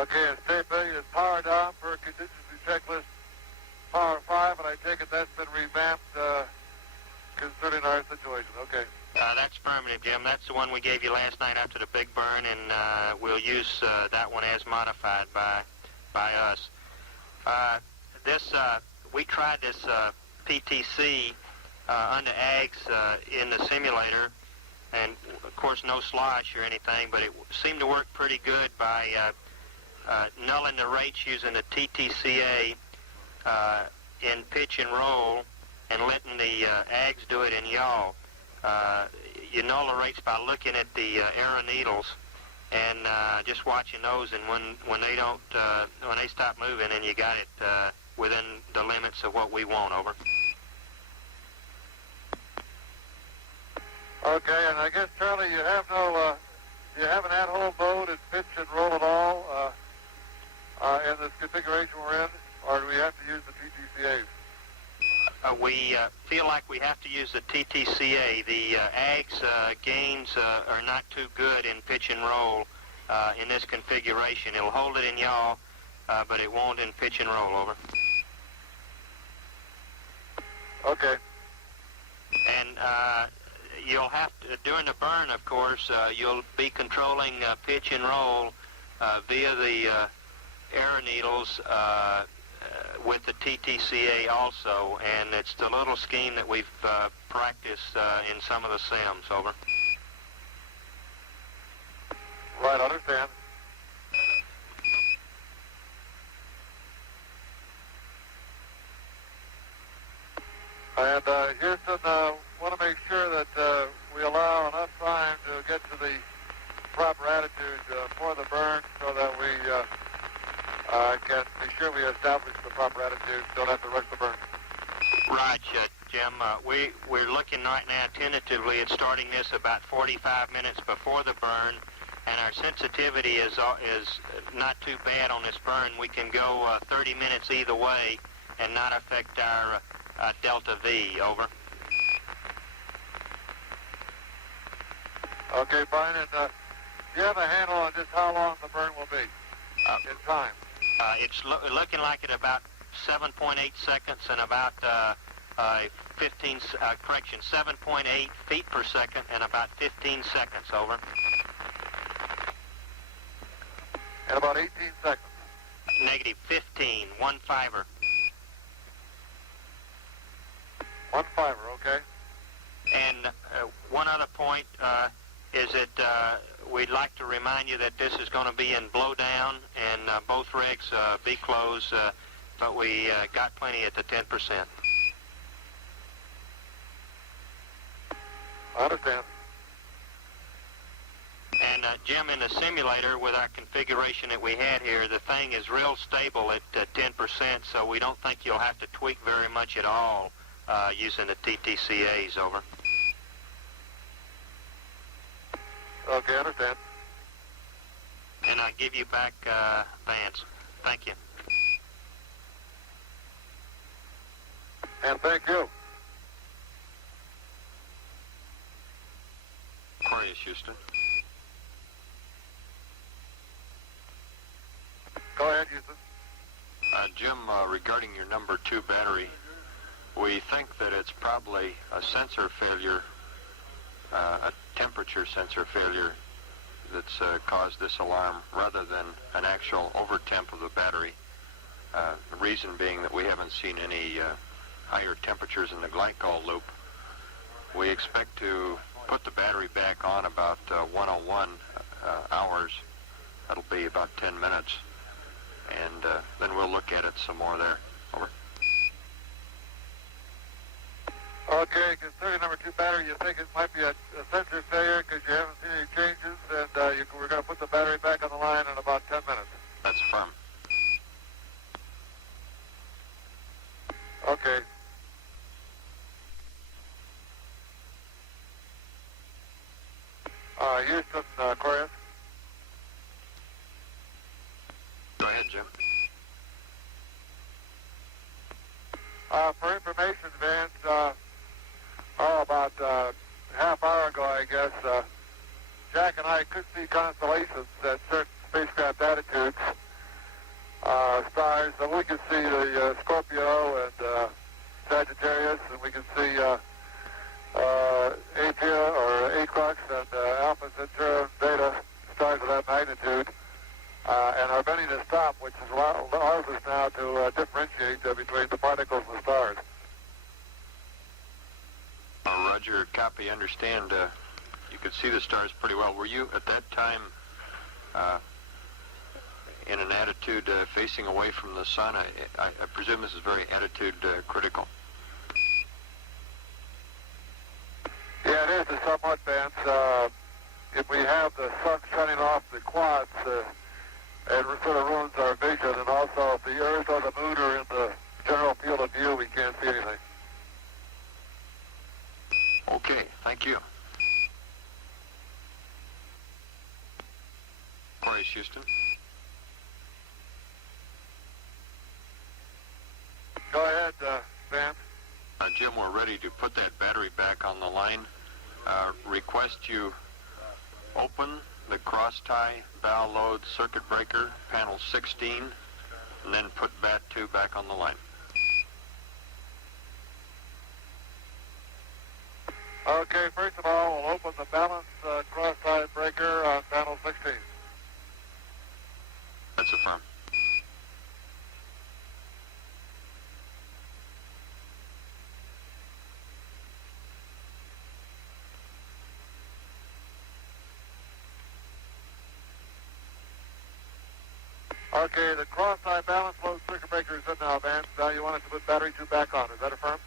Okay, and state failure is power down per contingency checklist, power 5, and I take it that's been revamped concerning our situation. Okay. That's affirmative, Jim. That's the one we gave you last night after the big burn, and we'll use that one as modified by us. We tried this PTC under AGS in the simulator, and of course no slosh or anything, but it seemed to work pretty good by nulling the rates using the TTCA in pitch and roll and letting the AGS do it in yaw. You null the rates by looking at the arrow needles and just watching those, and when they don't, when they stop moving, then you got it within the limits of what we want. Over. Okay, and I guess, Charlie, you have no, you haven't had whole mode and pitch and roll at all in this configuration we're in, or do we have to use the TTCAs? We feel like we have to use the TTCA. The AGS gains are not too good in pitch and roll in this configuration. It'll hold it in yaw, but it won't in pitch and roll. Over. Okay. And you'll have to, during the burn, of course, you'll be controlling pitch and roll via the arrow needles with the TTCA also, and it's the little scheme that we've practiced in some of the sims. Over. Right, understand. And Houston, want to make sure that we allow enough time to get to the proper attitude for the burn so that we can be sure we establish the proper attitude, don't have to rush the burn. Right, Jim. We're looking right now tentatively at starting this about 45 minutes before the burn, and our sensitivity is not too bad on this burn. We can go 30 minutes either way and not affect our delta V. Over. Okay, fine. And do you have a handle on just how long the burn will be in time? It's looking like at about 7.8 seconds and about 7.8 feet per second and about 15 seconds. Over. In about 18 seconds. Negative 15, 1 fiver. 1 fiver, okay. And one other point is that we'd like to remind you that this is going to be in blowdown, and both rigs be closed, but we got plenty at the 10%. I understand. And Jim, in the simulator with our configuration that we had here, the thing is real stable at 10%, so we don't think you'll have to tweak very much at all using the TTCAs. Over. Okay, I understand. And I'll give you back Vance. Thank you. And thank you. Aquarius, Houston. Go ahead, Houston. Jim, regarding your number 2 battery, we think that it's probably a sensor failure, a temperature sensor failure that's caused this alarm rather than an actual overtemp of the battery. The reason being that we haven't seen any higher temperatures in the glycol loop. We expect to put the battery back on about 101 hours. That'll be about 10 minutes. And then we'll look at it some more there. Over. Okay, concerning number 2 battery, you think it might be a sensor failure because you haven't seen any changes, and we're going to put the battery back on the line in about 10 minutes. That's firm. Okay. Houston, Aquarius. Go ahead, Jim. For information, Vance, about half hour ago, I guess, Jack and I could see constellations at certain spacecraft attitudes, stars. So we can see the Scorpio and Sagittarius, and we can see Apia or Acrux and Alpha Centauri and Beta stars of that magnitude. And our bending to stop, which allows us now to differentiate between the particles and the stars. Roger, copy, understand. You could see the stars pretty well. Were you at that time in an attitude facing away from the sun? I presume this is very attitude critical. Yeah, it is somewhat, Vance. If we have the sun shining off the quads, it sort of ruins our vision, and also if the Earth or the Moon are in the general field of view, we can't see anything. Okay, thank you. Aquarius, Houston. Go ahead, Vance. Jim, we're ready to put that battery back on the line. Request you open the cross-tie bow load circuit breaker, panel 16, and then put bat 2 back on the line. Okay, first of all, we'll open the balance cross-tie breaker on panel 16. That's affirmed. Okay, the cross-tie balance load circuit breaker is in now, Vance. Now you want us to put battery 2 back on. Is that affirmed?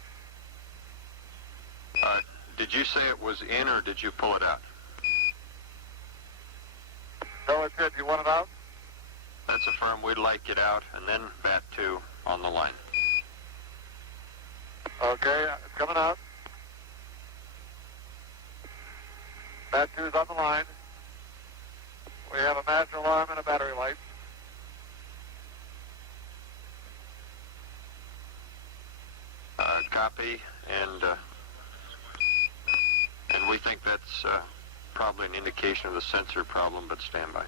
Did you say it was in, or did you pull it out? No, it's in. You want it out? That's affirmed. We'd like it out, and then bat 2 on the line. Okay, it's coming out. Bat 2 is on the line. We have a master alarm and a battery light. Copy, and we think that's probably an indication of the sensor problem, but stand by.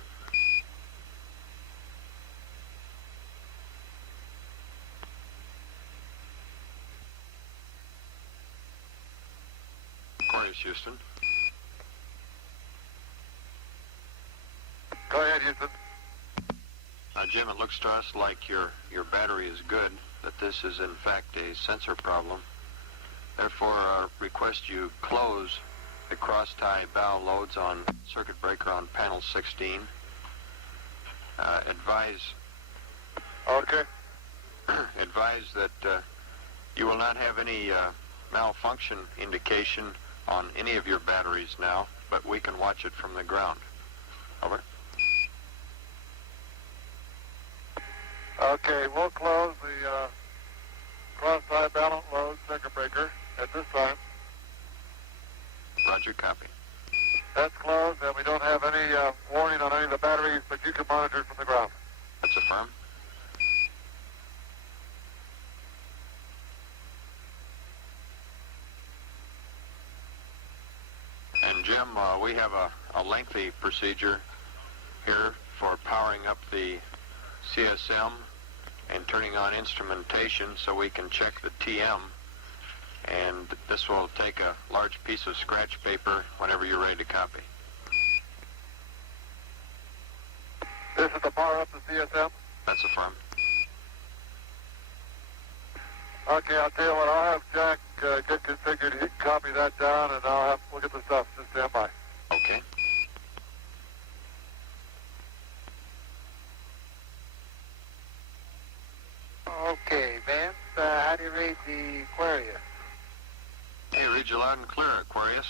Aquarius, Houston. Go ahead, Houston. Jim, it looks to us like your battery is good, that this is in fact a sensor problem. Therefore, request you close the cross-tie bow loads on circuit breaker on panel 16. Advise Okay. advise that you will not have any malfunction indication on any of your batteries now, but we can watch it from the ground. Over. Okay, we'll close the cross-tie balance load circuit breaker at this time. Roger, copy. That's closed, and we don't have any warning on any of the batteries, but you can monitor it from the ground. That's affirmed. And Jim, we have a lengthy procedure here for powering up the CSM and turning on instrumentation so we can check the TM. And this will take a large piece of scratch paper whenever you're ready to copy. This is to power up the CSM? That's affirmed. Okay, I'll tell you what, I'll have Jack get configured. He can copy that down, and we'll get the stuff. Just stand by. Okay. Okay, Vance, how do you read the Aquarius? Hey, read you loud and clear, Aquarius.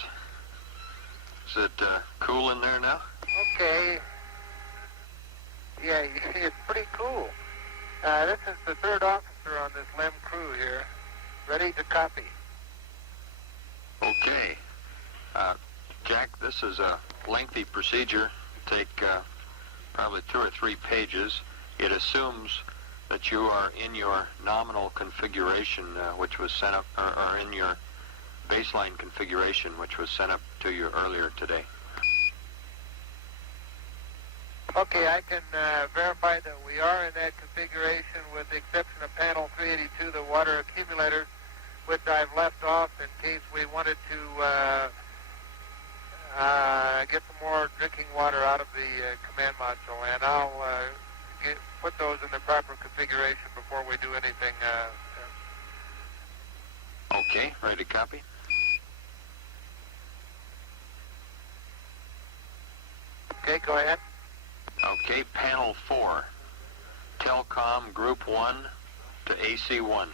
Is it cool in there now? Okay. Yeah, it's pretty cool. This is the third officer on this LEM crew here, ready to copy. Okay. Jack, this is a lengthy procedure. Take probably 2 or 3 pages. It assumes that you are in your nominal configuration, which was sent up, or in your baseline configuration, which was sent up to you earlier today. Okay, I can verify that we are in that configuration with the exception of panel 382, the water accumulator, which I've left off in case we wanted to get some more drinking water out of the command module, and I'll put those in the proper configuration before we do anything. Okay, ready to copy? Okay, go ahead. Okay, panel 4, Telcom Group 1 to AC1.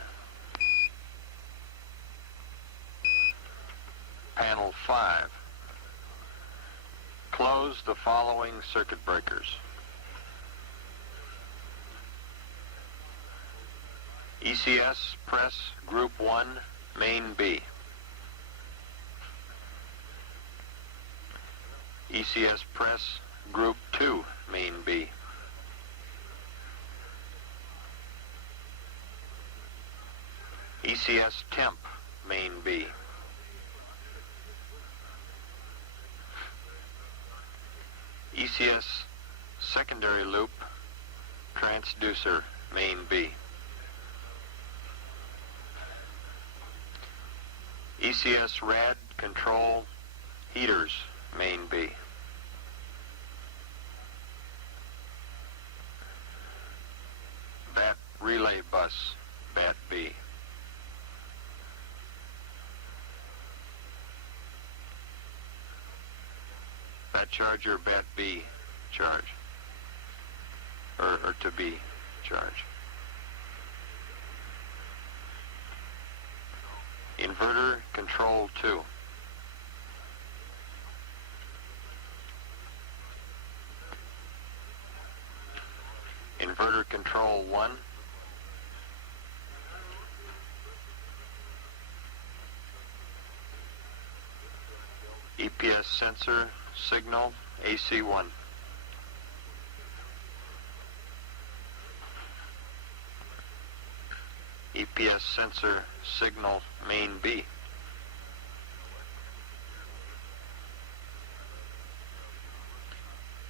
Panel 5, close the following circuit breakers. ECS, press Group 1, Main B. ECS, press Group 2, Main B. ECS, temp, Main B. ECS, secondary loop, transducer, Main B. ECS, rad, control, heaters, Main B. Bat relay bus, Bat B. Bat charger, Bat B, charge. Or to be charge. Inverter control 2. Inverter control 1. EPS sensor signal AC1. EPS sensor signal main B.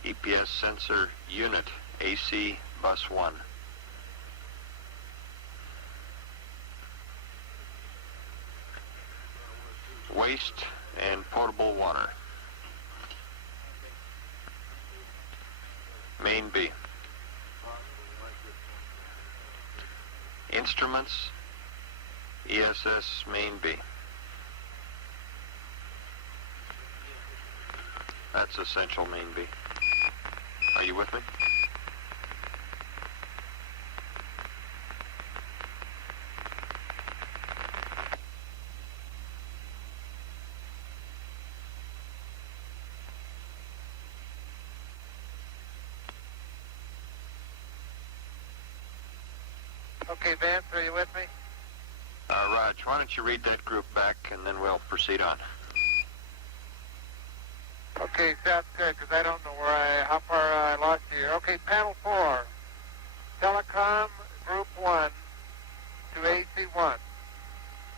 EPS sensor unit AC bus 1. Waste and potable water. Main B. Instruments, ESS main B. That's essential main B. Are you with me? Okay, Vance, are you with me? Raj, why don't you read that group back and then we'll proceed on. Okay, sounds good, because I don't know how far I lost you here. Okay, panel 4, telecom group 1 to AC1.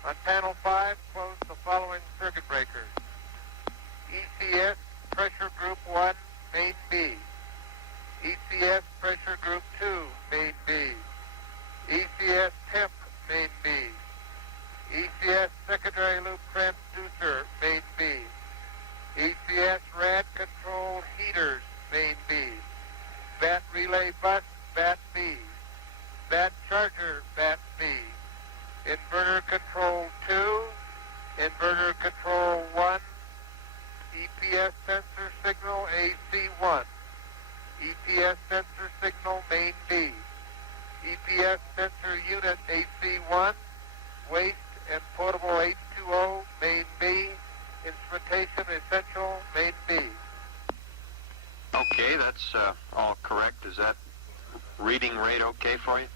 On panel 5, close the following circuit breakers. ECS pressure group 1, main B. ECS pressure group 2, main B. ECS temp, main B. ECS secondary loop transducer, main B. ECS rad control heaters, main B. Bat relay bus, Bat B. Bat charger, Bat B. Inverter control 2, inverter control 1. EPS sensor signal AC1. EPS sensor signal main B. EPS sensor unit AC1, waste and potable H2O, main B, instrumentation essential, main B. Okay, that's all correct. Is that reading rate okay for you?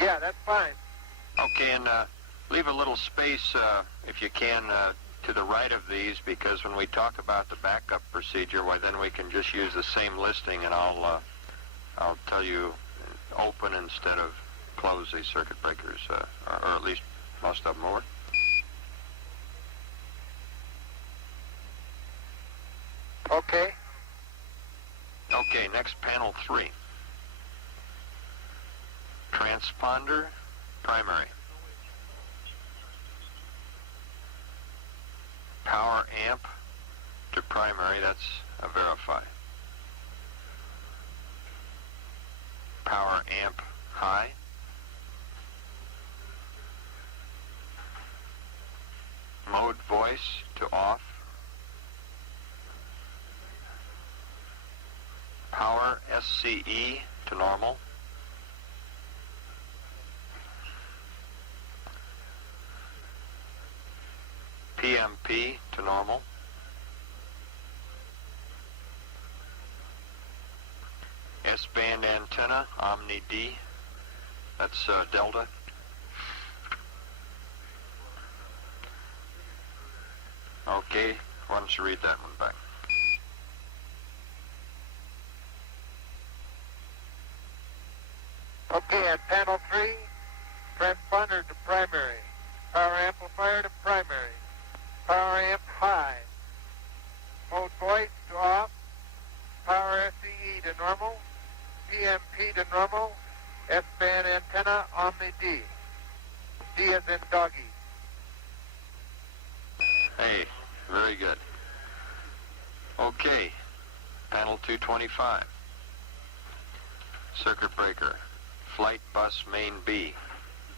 Yeah, that's fine. Okay, and leave a little space, if you can, to the right of these, because when we talk about the backup procedure, why then we can just use the same listing, and I'll tell you open instead of close these circuit breakers, or at least most of them over. Okay. Okay, next panel 3. Transponder, primary. Power amp to primary, that's a verify. Power amp high. Mode voice to off. Power SCE to normal. PMP to normal. S-band antenna, Omni D, that's Delta. Okay, why don't you read that one back? Okay, at panel 3, transponder to primary. Power amplifier to primary. Power amp high. Mode voice to off. Power SCE to normal. PMP to normal. S-band antenna Omni D. D as in doggy. Hey, very good. Okay, panel 225. Circuit breaker, flight bus main B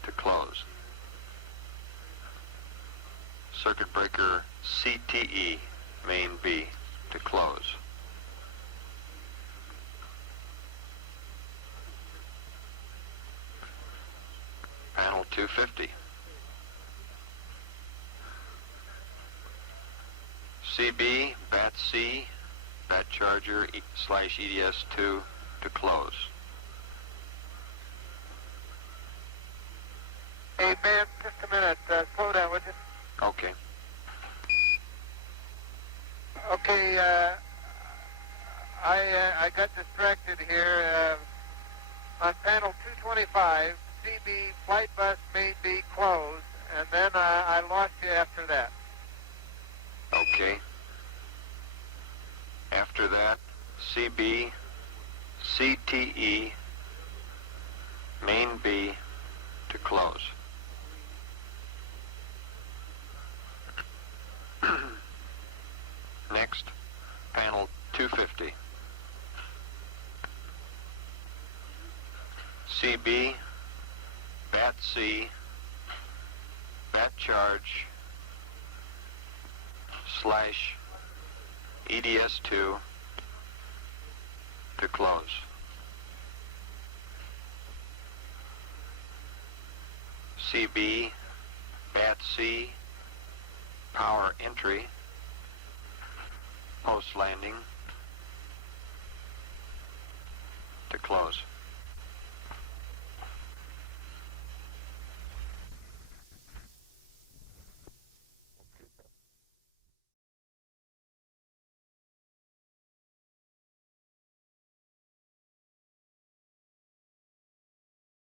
to close. Circuit breaker CTE main B to close. Panel 250. CB, BAT C, BAT charger slash EDS2 to close. Hey, man, just a minute. Slow down, would you? Okay. Okay, I got distracted here. On panel 225, CB flight bus main B closed, and then I lost you after that. Okay. After that, CB, CTE, main B to close. Next, panel 250. CB, BAT C, BAT charge, slash EDS2 to close. CB, BAT C, power entry, post landing to close.